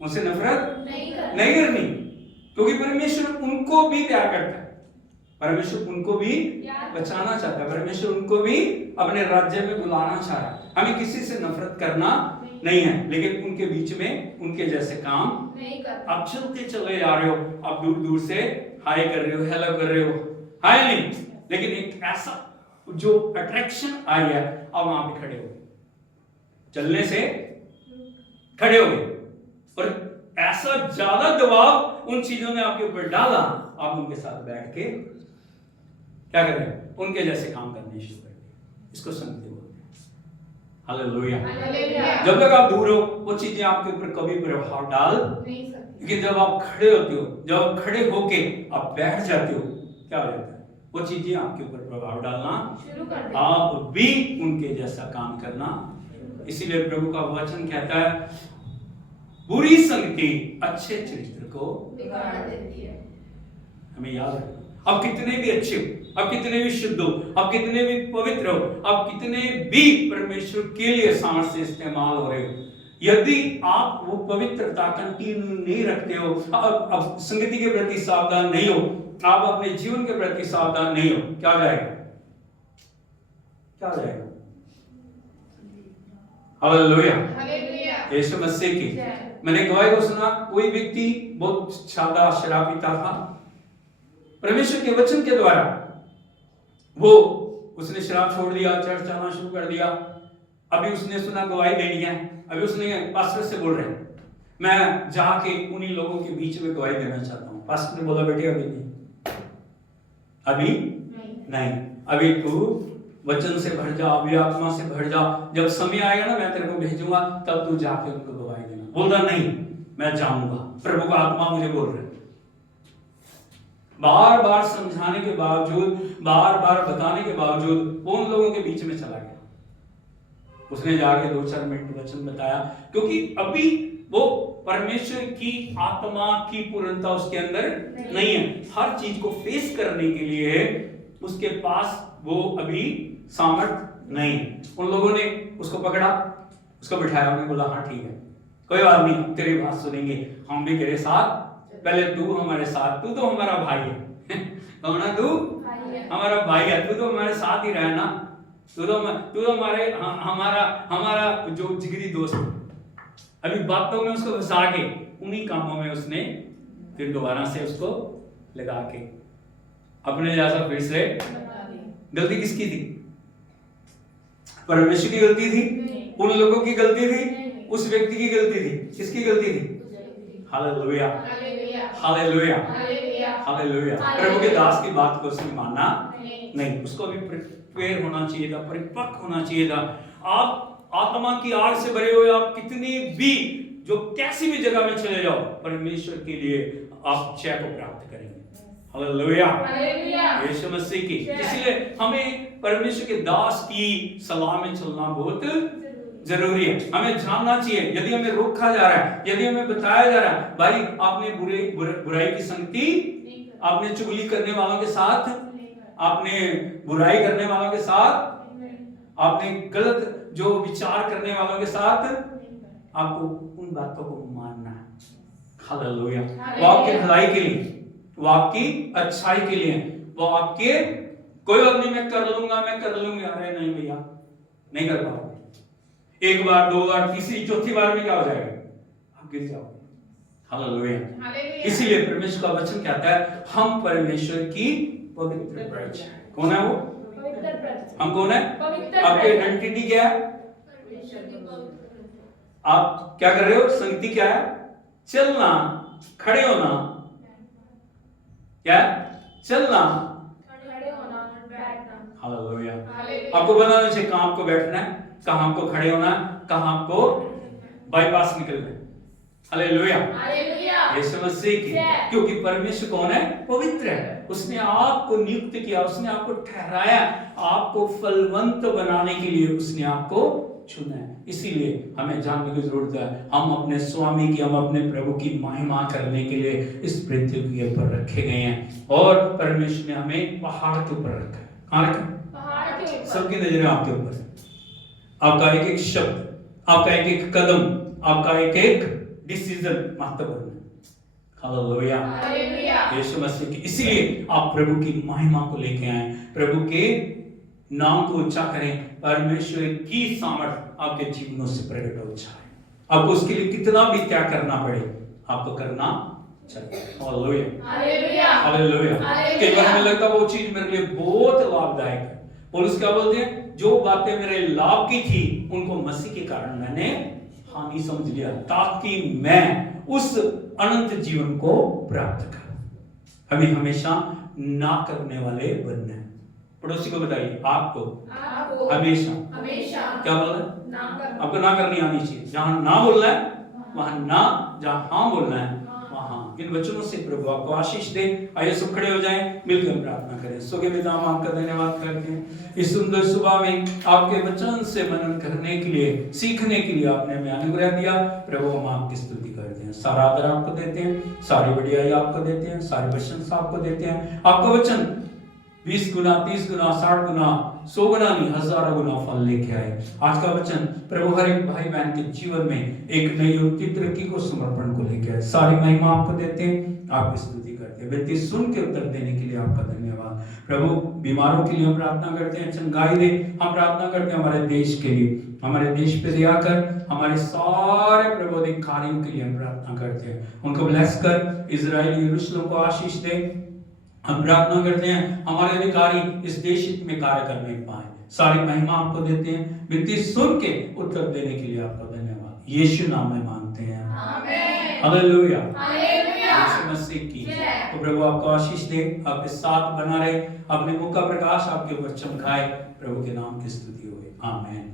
उनसे नफरत नहीं करनी, क्योंकि परमेश्वर उनको भी प्यार करता है। परमेश्वर उनको भी बचाना चाहता है। परमेश्वर उनको भी अपने राज्य में बुलाना चाह रहा है। हमें किसी से नफरत करना नहीं है, लेकिन उनके बीच में उनके जैसे काम नहीं करता। आप चलते चले जा रहे हो, आप दूर दूर से हाय कर रहे हो, हेलो कर रहे हो, हाय नहीं, लेकिन एक ऐसा जो अट्रैक्शन आई है, आप वहां पे खड़े हो, चलने से खड़े हो गए, और ऐसा ज्यादा दबाव उन चीजों ने आपके ऊपर डाला, आप उनके साथ बैठ के क्या कर रहे हैं? उनके जैसे काम करने शुरू कर दिए। इसको संगति बोलते हैं। हालेलुया। जब तक आप दूर हो, वो चीजें आपके ऊपर कभी प्रभाव डाल नहीं सकती। लेकिन जब आप खड़े होते हो, जब आप खड़े होके आप बैठ जाते हो, क्या हो जाता है? वो चीजें आपके ऊपर प्रभाव डालना शुरू कर दिया। आप भी उनके जैसा काम करना। इसीलिए प्रभु का वचन कहता है, बुरी संगति अच्छे चरित्र को बिगाड़ देती है। हमें याद रखना। आप कितने भी अच्छे हो, आप कितने भी शुद्ध हो, आप कितने भी पवित्र हो, आप कितने भी परमेश्वर के लिए सांस से इस्तेमाल हो रहे हो, यदि आप वो पवित्रता कंटिन्यू नहीं रखते हो, अब संगति के प्रति सावधान नहीं हो, आप अपने जीवन के प्रति सावधान नहीं हो, क्या हो जाएगा? क्या हो जाएगा? हालेलुया। हालेलुया। यीशु मसीह की। मैंने गवाही को सुना, कोई व्यक्ति बहुत ज्यादा शराब पीता था, परमेश्वर के वचन के द्वारा वो उसने शराब छोड़ दिया, चर्च जाना शुरू कर दिया। अभी उसने सुना गवाही देनी है, अभी उसने पास्टर से बोल रहे हैं, मैं जाके उन्हीं लोगों के बीच में गवाही देना चाहता हूँ। पास्टर ने बोला, बेटे अभी नहीं, अभी तू वचन से भर जा, अभी आत्मा से भर जा, जब समय आएगा ना मैं तेरे को भेजूंगा, तब तू जाके उनको गवाही देना। बोल रहा नहीं, मैं जाऊंगा, प्रभु का आत्मा मुझे बोल रहा है। बार बार समझाने के बावजूद, बार बार बताने के बावजूद वो उन लोगों के बीच में चला गया। उसने जाके 2-4 मिनट वचन बताया, क्योंकि अभी वो परमेश्वर की आत्मा की पूर्णता उसके अंदर नहीं है। हर चीज को फेस करने के लिए उसके पास वो अभी सामर्थ नहीं है। उन लोगों ने उसको पकड़ा, उसको बिठाया, उन्होंने बोला हाँ ठीक है, कोई बात नहीं, तेरी बात सुनेंगे, हम भी तेरे साथ, पहले तू हमारे साथ, तू तो हमारा भाई है कौन है? तू हमारा भाई है, तू तो हमारे साथ ही रहना, तू तो हमारे हमारा जो जिगरी दोस्त है। अभी बातों में उसको फंसा के उन्हीं कामों में उसने फिर दोबारा से उसको लगा के अपने जैसा फिर से। गलती किसकी थी? परमेश्वर की गलती थी? उन लोगों की गलती थी? उस व्यक्ति की गलती थी? किसकी गलती थी? Hallelujah, hallelujah, hallelujah. प्रभु के दास की बात को उसने माना नहीं, उसको भी प्रिपेयर होना चाहिए था, परिपक्व होना चाहिए था। आप आत्मा की आग से भरे हुए, आप कितनी भी जो कैसी भी जगह में चले जाओ, परमेश्वर के लिए आप जय को प्राप्त करेंगे। हालेलुया, यीशु मसीह की। इसलिए हमें परमेश्वर के दास की सलाह में चलना बहुत जरूरी है। हमें जानना चाहिए, यदि हमें रोका जा रहा है, यदि हमें बताया जा रहा है, भाई आपने बुराई की संगति, आपने चुगली करने वालों के साथ, आपने बुराई करने वालों के साथ, आपने गलत जो विचार करने वालों के साथ, आपको उन बातों को मानना है। हालेलुया। वो आपकी भलाई के लिए, वो आपकी अच्छाई के लिए, वो आपके कोई बात नहीं मैं कर लूंगा अरे नहीं भैया, नहीं कर पाओगे। एक बार, दो बार, तीसरी चौथी बार में क्या हो जाएगा, आप गिर जाओगे। हालेलुया। इसीलिए परमेश्वर का वचन कहता है हम परमेश्वर की पवित्र प्रजा। कौन है वो? पवित्र प्रजा। हम कौन है? पवित्र आपके प्रजा। आइडेंटिटी क्या है? आप क्या कर रहे हो? संगति क्या है? चलना, खड़े होना, क्या है? चलना, खड़े होना, बैठना। हालेलुया। हालेलुया। आपको बताना चाहिए कहां आपको बैठना है, कहां आपको खड़े होना है, कहां आपको बाईपास निकलना है। हालेलुया। हालेलुया। यीशु मसीह की, क्योंकि परमेश्वर कौन है? पवित्र है। उसने आपको नियुक्त किया, उसने आपको ठहराया, आपको फलवंत बनाने के लिए उसने आपको चुना है। इसीलिए हमें जानने की जरूरत है हम अपने स्वामी की, हम अपने प्रभु की महिमा करने के लिए इस पृथ्वी के ऊपर रखे गए हैं। और परमेश्वर ने हमें पहाड़ के ऊपर रखा है। कहां रखा है? पहाड़ के ऊपर। सबकी नजरें आपके ऊपर है। आपका एक एक शब्द, आपका एक एक कदम, आपका एक एक डिसीजन महत्वपूर्ण है। हालेलुया। हालेलुया। यीशु मसीह की, इसीलिए आप प्रभु की महिमा को लेके आए, प्रभु के नाम को ऊंचा करें। परमेश्वर की सामर्थ आपके जीवनों से प्रकट हो जाए। आपको उसके लिए कितना भी त्याग करना पड़े, आपको करना चाहिए। हालेलुया। हालेलुया। हालेलुया। हालेलुया। कई बार हमें लगता है वो चीज मेरे लिए बहुत लाभदायक है। पौलुस क्या बोलते हैं? जो बातें मेरे लाभ की थी उनको मसीह के कारण मैंने हानि समझ लिया, ताकि मैं उस अनंत जीवन को प्राप्त करूं। हमें हमेशा ना करने वाले बनना है। पड़ोसी को बताइए, आपको हमेशा हमेशा क्या बोलना है? ना करना। आपको ना करनी आनी चाहिए। जहां ना बोलना है वहां ना, जहां हाँ बोलना है वहां। इन वचनों से प्रभु आपको आशीष दे। आइए सब खड़े हो जाएं, मिलकर हम प्रार्थना करें। सोगे पिता, हम आपका धन्यवाद करते हैं इस सुंदर सुबह में आपके वचन से मनन करने के लिए, सीखने के लिए आपने हमें अनुग्रह दिया। प्रभु हम आपकी स्तुति करते हैं, सारा आदर आपको देते हैं, सारी बढ़ियाई आपको देते हैं, सारी प्रशंसा आपको देते हैं। आपका वचन 20 गुना, 30 गुना, 60 गुना, 100 गुना नहीं, हजारों गुना फल लेके आए। आज का वचन प्रभु हर एक भाई बहन के जीवन में एक नई उन्नति, तरक्की को, समर्पण को लेके आए। सारी महिमा आपको देते हैं, आपकी स्तुति करते हैं। विनती सुन के उत्तर देने के लिए आपका धन्यवाद। प्रभु बीमारों के लिए हम प्रार्थना करते हैं, चंगाई दे। हम प्रार्थना करते हैं हमारे देश के लिए, हमारे देश पे दया कर। हमारे सारे प्रभु अधिकारियों के लिए हम प्रार्थना करते हैं, उनको ब्लेस कर। इजराइल यरूशलेम को आशीष दे। हम प्रार्थना करते हैं हमारे अधिकारी इस देश हित में कार्य करने पाए। सारी महिमा आपको देते हैं। विनती सुन के उत्तर देने के लिए आपका धन्यवाद। यीशु नाम में मांगते हैं, आमीन। हालेलुया। हालेलुया। यीशु मसीह की। तो प्रभु आपको आशीष दे, आपके साथ बना रहे, अपने मुख का प्रकाश आपके ऊपर चमकाए। प्रभु के नाम की स्तुति होए। आमीन।